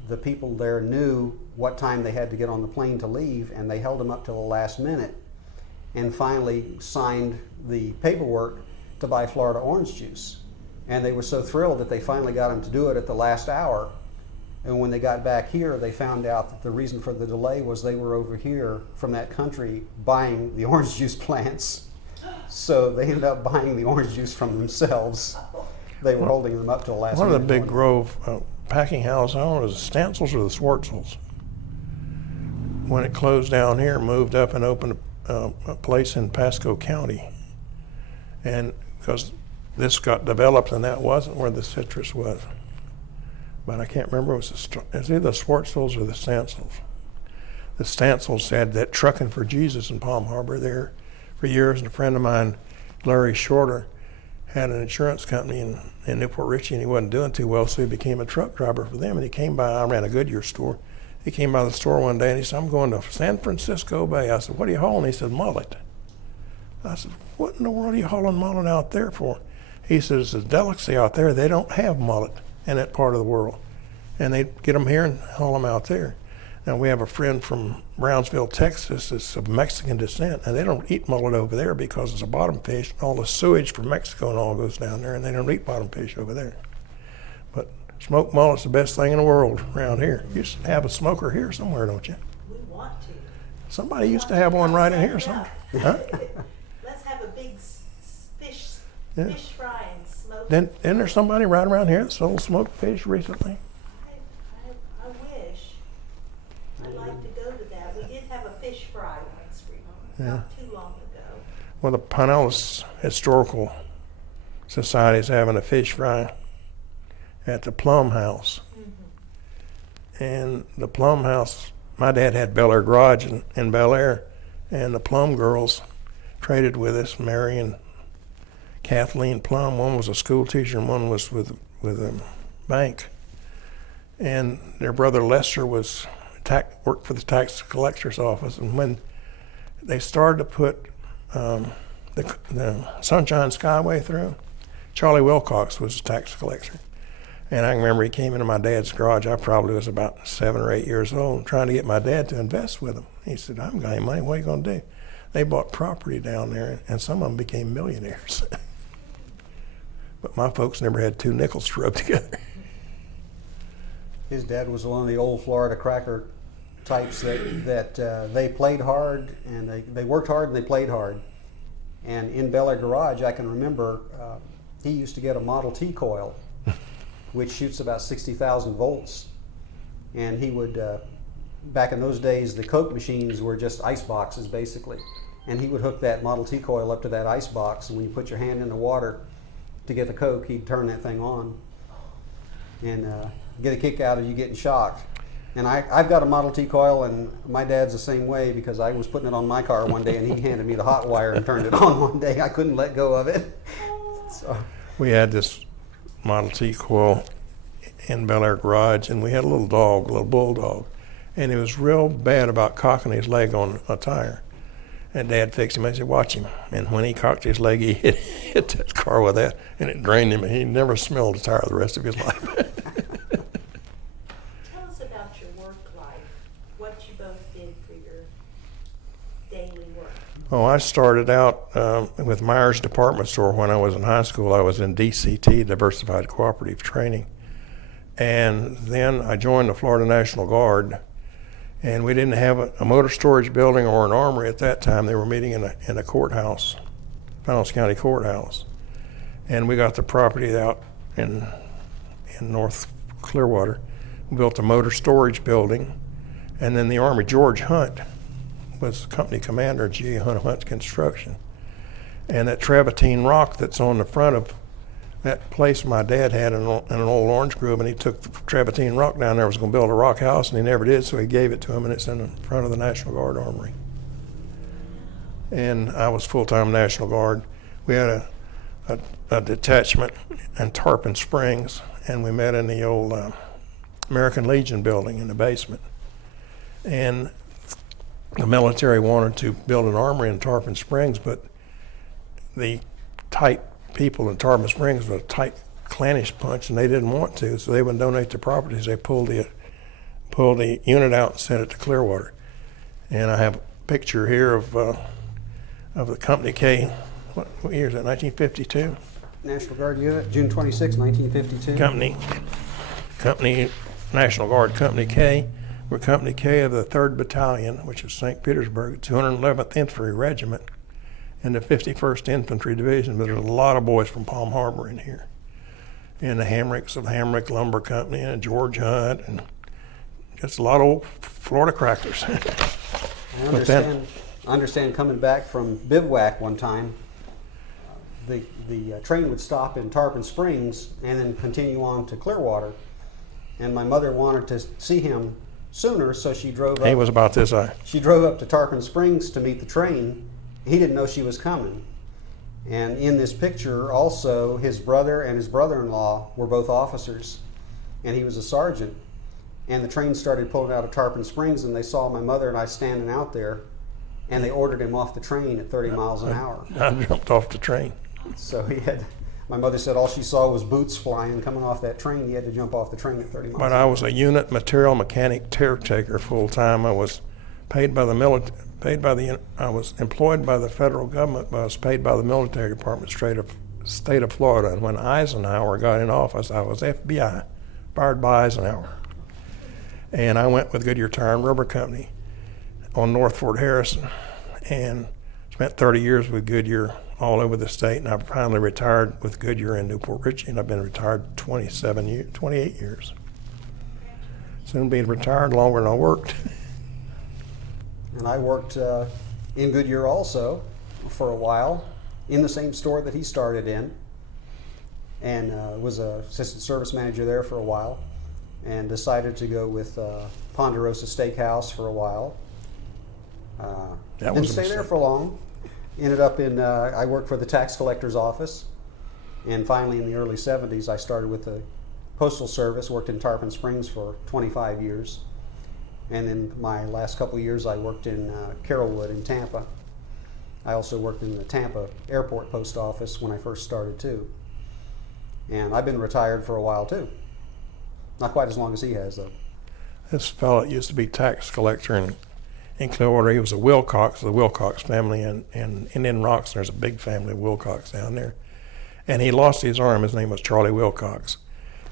the people there knew what time they had to get on the plane to leave, and they held them up till the last minute and finally signed the paperwork to buy Florida orange juice. And they were so thrilled that they finally got them to do it at the last hour. And when they got back here, they found out that the reason for the delay was they were over here from that country buying the orange juice plants. So they ended up buying the orange juice from themselves. They were holding them up till the last minute. One of the big Grove packing houses, I don't know, was the Stancils or the Swartzels. When it closed down here, moved up and opened a place in Pasco County. And because this got developed, and that wasn't where the citrus was. But I can't remember, it's either the Swartzels or the Stancils. The Stancils had that Trucking for Jesus in Palm Harbor there for years, and a friend of mine, Larry Shorter, had an insurance company in Newport Richie, and he wasn't doing too well, so he became a truck driver for them. And he came by, I ran a Goodyear store. He came by the store one day and he said, I'm going to San Francisco Bay. I said, what are you hauling? He said, mullet. I said, what in the world are you hauling mullet out there for? He says, it's a delicacy out there. They don't have mullet in that part of the world. And they get them here and haul them out there. Now, we have a friend from Brownsville, Texas, that's of Mexican descent, and they don't eat mullet over there because it's a bottom fish. All the sewage from Mexico and all goes down there, and they don't eat bottom fish over there. But smoked mullet's the best thing in the world around here. You used to have a smoker here somewhere, don't you? We want to. Somebody used to have one right in here somewhere. Huh? Let's have a big fish fry and smoke. Then there's somebody right around here that sold smoked fish recently. I wish. I'd like to go to that. We did have a fish fry once, not too long ago. Well, the Pinellas Historical Society is having a fish fry at the Plum House. Mm-hmm. And the Plum House, my dad had Bel Air Garage in Bel Air, and the Plum girls traded with us, Mary and Kathleen Plum. One was a school teacher and one was with a bank. And their brother Lester was worked for the tax collector's office. And when they started to put the Sunshine Skyway through, Charlie Wilcox was a tax collector. And I remember he came into my dad's garage. I probably was about 7 or 8 years old, trying to get my dad to invest with him. He said, I haven't got any money. What are you going to do? They bought property down there, and some of them became millionaires. But my folks never had 2 nickels to rub together. His dad was one of the old Florida cracker types that they played hard, and they worked hard and they played hard. And in Bel Air Garage, I can remember he used to get a Model T coil, which shoots about 60,000 volts. And he would, back in those days, the Coke machines were just ice boxes basically. And he would hook that Model T coil up to that ice box, and when you put your hand in the water to get the Coke, he'd turn that thing on and get a kick out of you getting shocked. And I've got a Model T coil, and my dad's the same way, because I was putting it on my car one day and he handed me the hot wire and turned it on one day. I couldn't let go of it. So. We had this Model T coil in Bel Air Garage, and we had a little dog, a little bulldog, and he was real bad about cocking his leg on a tire. And Dad fixed him. I said, watch him. And when he cocked his leg, he hit that car with that, and it drained him, and he never smelled a tire the rest of his life. Tell us about your work life, what you both did for your daily work. Oh, I started out with Myers Department Store when I was in high school. I was in DCT, Diversified Cooperative Training. And then I joined the Florida National Guard. And we didn't have a motor storage building or an armory at that time. They were meeting in a courthouse, Pinellas County Courthouse. And we got the property out in North Clearwater. We built a motor storage building. And then the Army, George Hunt was company commander at GE Hunt Construction. And that travertine rock that's on the front of that place my dad had in an old orange grove, and he took the travertine rock down there, was going to build a rock house, and he never did, so he gave it to him, and it's in the front of the National Guard Armory. And I was full-time National Guard. We had a detachment in Tarpon Springs, and we met in the old American Legion building in the basement. And the military wanted to build an armory in Tarpon Springs, but the tight people in Tarpon Springs were a tight clannish punch, and they didn't want to, so they wouldn't donate the properties. They pulled the unit out and sent it to Clearwater. And I have a picture here of the Company K. What year is that? 1952. National Guard unit, June 26, 1952. Company National Guard Company K. We're Company K of the 3rd Battalion, which is St. Petersburg, 211th Infantry Regiment, and the 51st Infantry Division. But there's a lot of boys from Palm Harbor in here. And the Hamricks of the Hamrick Lumber Company, and George Hunt, and just a lot of old Florida crackers. I understand coming back from bivouac one time, the train would stop in Tarpon Springs and then continue on to Clearwater. And my mother wanted to see him sooner, so she drove up. He was about this high. She drove up to Tarpon Springs to meet the train. He didn't know she was coming. And in this picture also, his brother and his brother-in-law were both officers, and he was a sergeant. And the train started pulling out of Tarpon Springs, and they saw my mother and I standing out there, and they ordered him off the train at 30 miles an hour. I jumped off the train. So my mother said all she saw was boots flying coming off that train. He had to jump off the train at 30 miles But an I hour. was a unit material mechanic caretaker full time. I was paid by the military. I was employed by the federal government, but I was paid by the military department state of Florida. And when Eisenhower got in office, I was FBI, fired by Eisenhower. And I went with Goodyear Tire and Rubber Company on North Fort Harrison, and spent 30 years with Goodyear all over the state. And I finally retired with Goodyear in Newport Richey, and I've been retired 28 years. Soon being retired longer than I worked. And I worked in Goodyear also for a while, in the same store that he started in, and was an assistant service manager there for a while, and decided to go with Ponderosa Steakhouse for a while. Didn't stay there for long. Ended up in, I worked for the tax collector's office, and finally in the early 70s I started with the Postal Service, worked in Tarpon Springs for 25 years. And then my last couple of years I worked in Carrollwood in Tampa. I also worked in the Tampa Airport Post Office when I first started too. And I've been retired for a while too. Not quite as long as he has though. This fellow used to be tax collector in Clearwater. He was a Wilcox, the Wilcox family, and in Indian Rocks there's a big family of Wilcox down there. And he lost his arm. His name was Charlie Wilcox.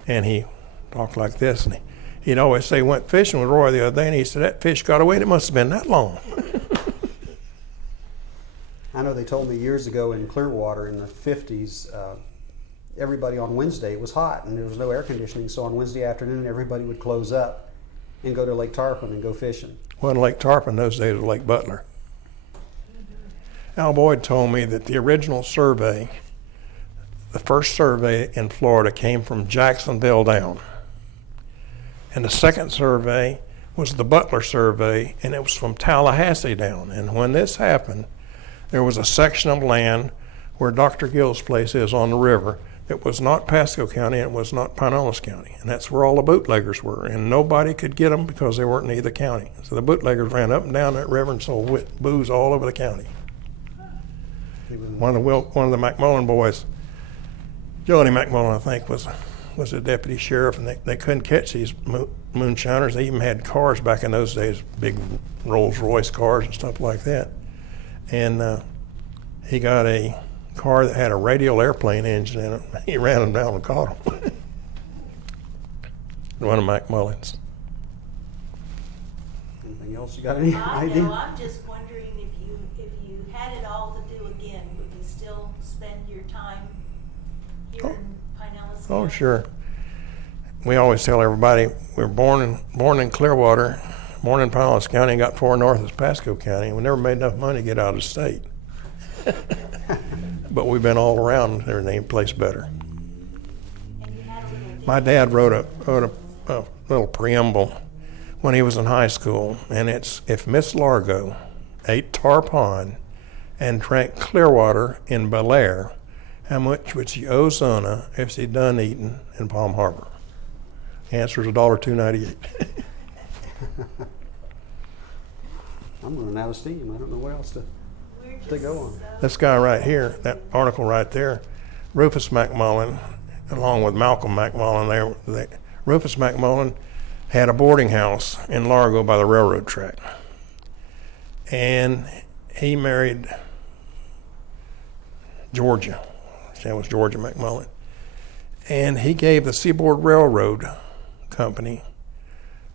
And he talked like this, and he'd always say, went fishing with Roy the other day, and he said, that fish got away, it must have been that long. I know they told me years ago in Clearwater in the 50s, everybody on Wednesday, it was hot and there was no air conditioning, so on Wednesday afternoon everybody would close up and go to Lake Tarpon and go fishing. Wasn't Lake Tarpon those days, it was Lake Butler. Al Boyd told me that the original survey, the first survey in Florida came from Jacksonville down. And the second survey was the Butler survey, and it was from Tallahassee down. And when this happened, there was a section of land where Dr. Gill's place is on the river. It was not Pasco County, and it was not Pinellas County. And that's where all the bootleggers were. And nobody could get them because they weren't in either county. So the bootleggers ran up and down that river and sold booze all over the county. One of the McMullen boys, Johnny McMullen, I think, was a deputy sheriff, and they couldn't catch these moonshiners. They even had cars back in those days, big Rolls Royce cars and stuff like that. And he got a car that had a radial airplane engine in it. He ran them down and caught them. One of McMullen's. Anything else? You got any I idea? know, I'm just wondering if you had it all to do again, would you still spend your time here in Pinellas Oh, County? sure. We always tell everybody we were born in Clearwater, born in Pinellas County, and got 4 north as Pasco County, and we never made enough money to get out of state. But we've been all around. They're named place better. And you had a little My dad wrote a little preamble when he was in high school, and it's, if Miss Largo ate tar pond and drank Clearwater in Bel Air, how much would she owe Zona if she'd done eating in Palm Harbor? The answer is $1.298. I'm running out of steam. I don't know what else to go on. This guy right here, that article right there, Rufus McMullen, along with Malcolm McMullen, Rufus McMullen had a boarding house in Largo by the railroad track. And he married Georgia. His name was Georgia McMullen. And he gave the Seaboard Railroad Company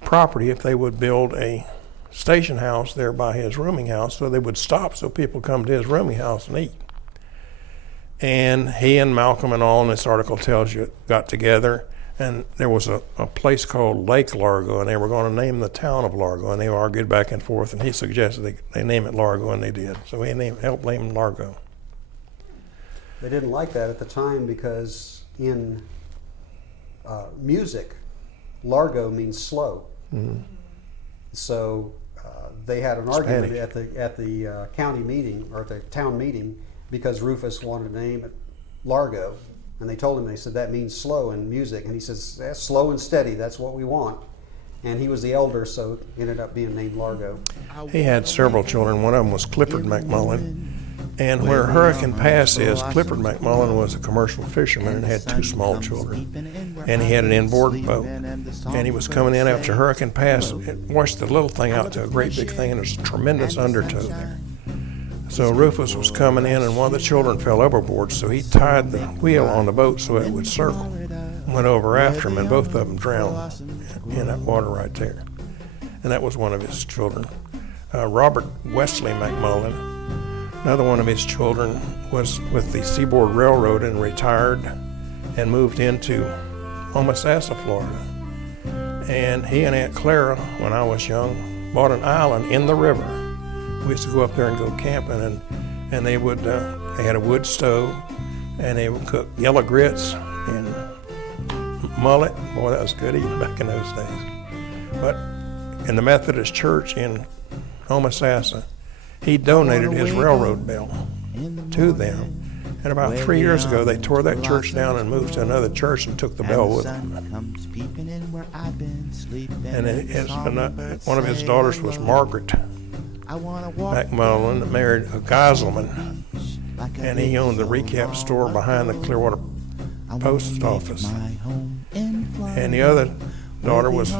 property if they would build a station house there by his rooming house, so they would stop so people come to his rooming house and eat. And he and Malcolm and all in this article tells you got together, and there was a place called Lake Largo, and they were going to name the town of Largo, and they argued back and forth, and he suggested they name it Largo, and they did. So he helped name Largo. They didn't like that at the time because in music, Largo means slow. Mm-hmm. So they had an argument Spanish. at the county meeting or at the town meeting because Rufus wanted to name it Largo, and they told him, they said that means slow in music, and he says that's slow and steady. That's what we want. And he was the elder, so it ended up being named Largo. He had several children. One of them was Clifford McMullen. And where Hurricane Pass is, Clifford McMullen was a commercial fisherman and had 2 small children. And he had an inboard boat. And he was coming in after Hurricane Pass. It washed the little thing out to a great big thing, and there's a tremendous undertow there. So Rufus was coming in, and one of the children fell overboard, so he tied the wheel on the boat so it would circle. Went over after him, and both of them drowned in that water right there. And that was one of his children. Robert Wesley McMullen, another one of his children, was with the Seaboard Railroad and retired and moved into Homosassa, Florida. And he and Aunt Clara, when I was young, bought an island in the river. We used to go up there and go camping, and they would they had a wood stove, and they would cook yellow grits and mullet. Boy, that was good eating back in those days. But in the Methodist Church in Homosassa, he donated his railroad bell to them. And about 3 years ago, they tore that church down and moved to another church and took the bell with them. And one of his daughters was Margaret McMullen, that married a Geiselman, and he owned the recap store behind the Clearwater Post Office. And the other daughter was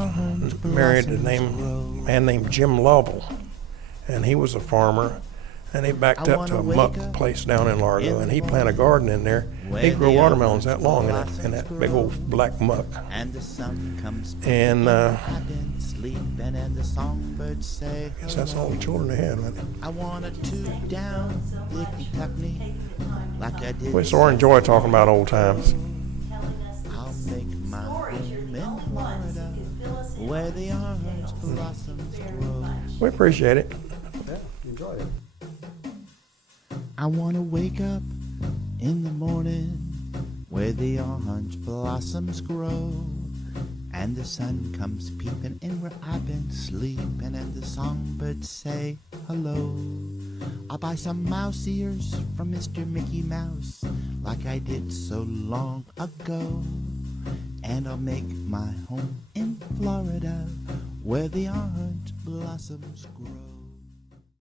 married to a man named Jim Lovell, and he was a farmer, and he backed up to a muck place down in Largo, and he planted a garden in there. He grew watermelons that long in that big old black muck. And I guess that's all the children they had, wasn't it? I wanted to down the Kentucky like I did. We sort of enjoy talking about old times. I'll make my home in Florida, where the orange blossoms grow. We appreciate it. Yeah, enjoyed it. I want to wake up in the morning where the orange blossoms grow, and the sun comes peeping in where I've been sleeping, and the songbirds say hello. I'll buy some mouse ears from Mr. Mickey Mouse like I did so long ago, and I'll make my home in Florida where the orange blossoms grow.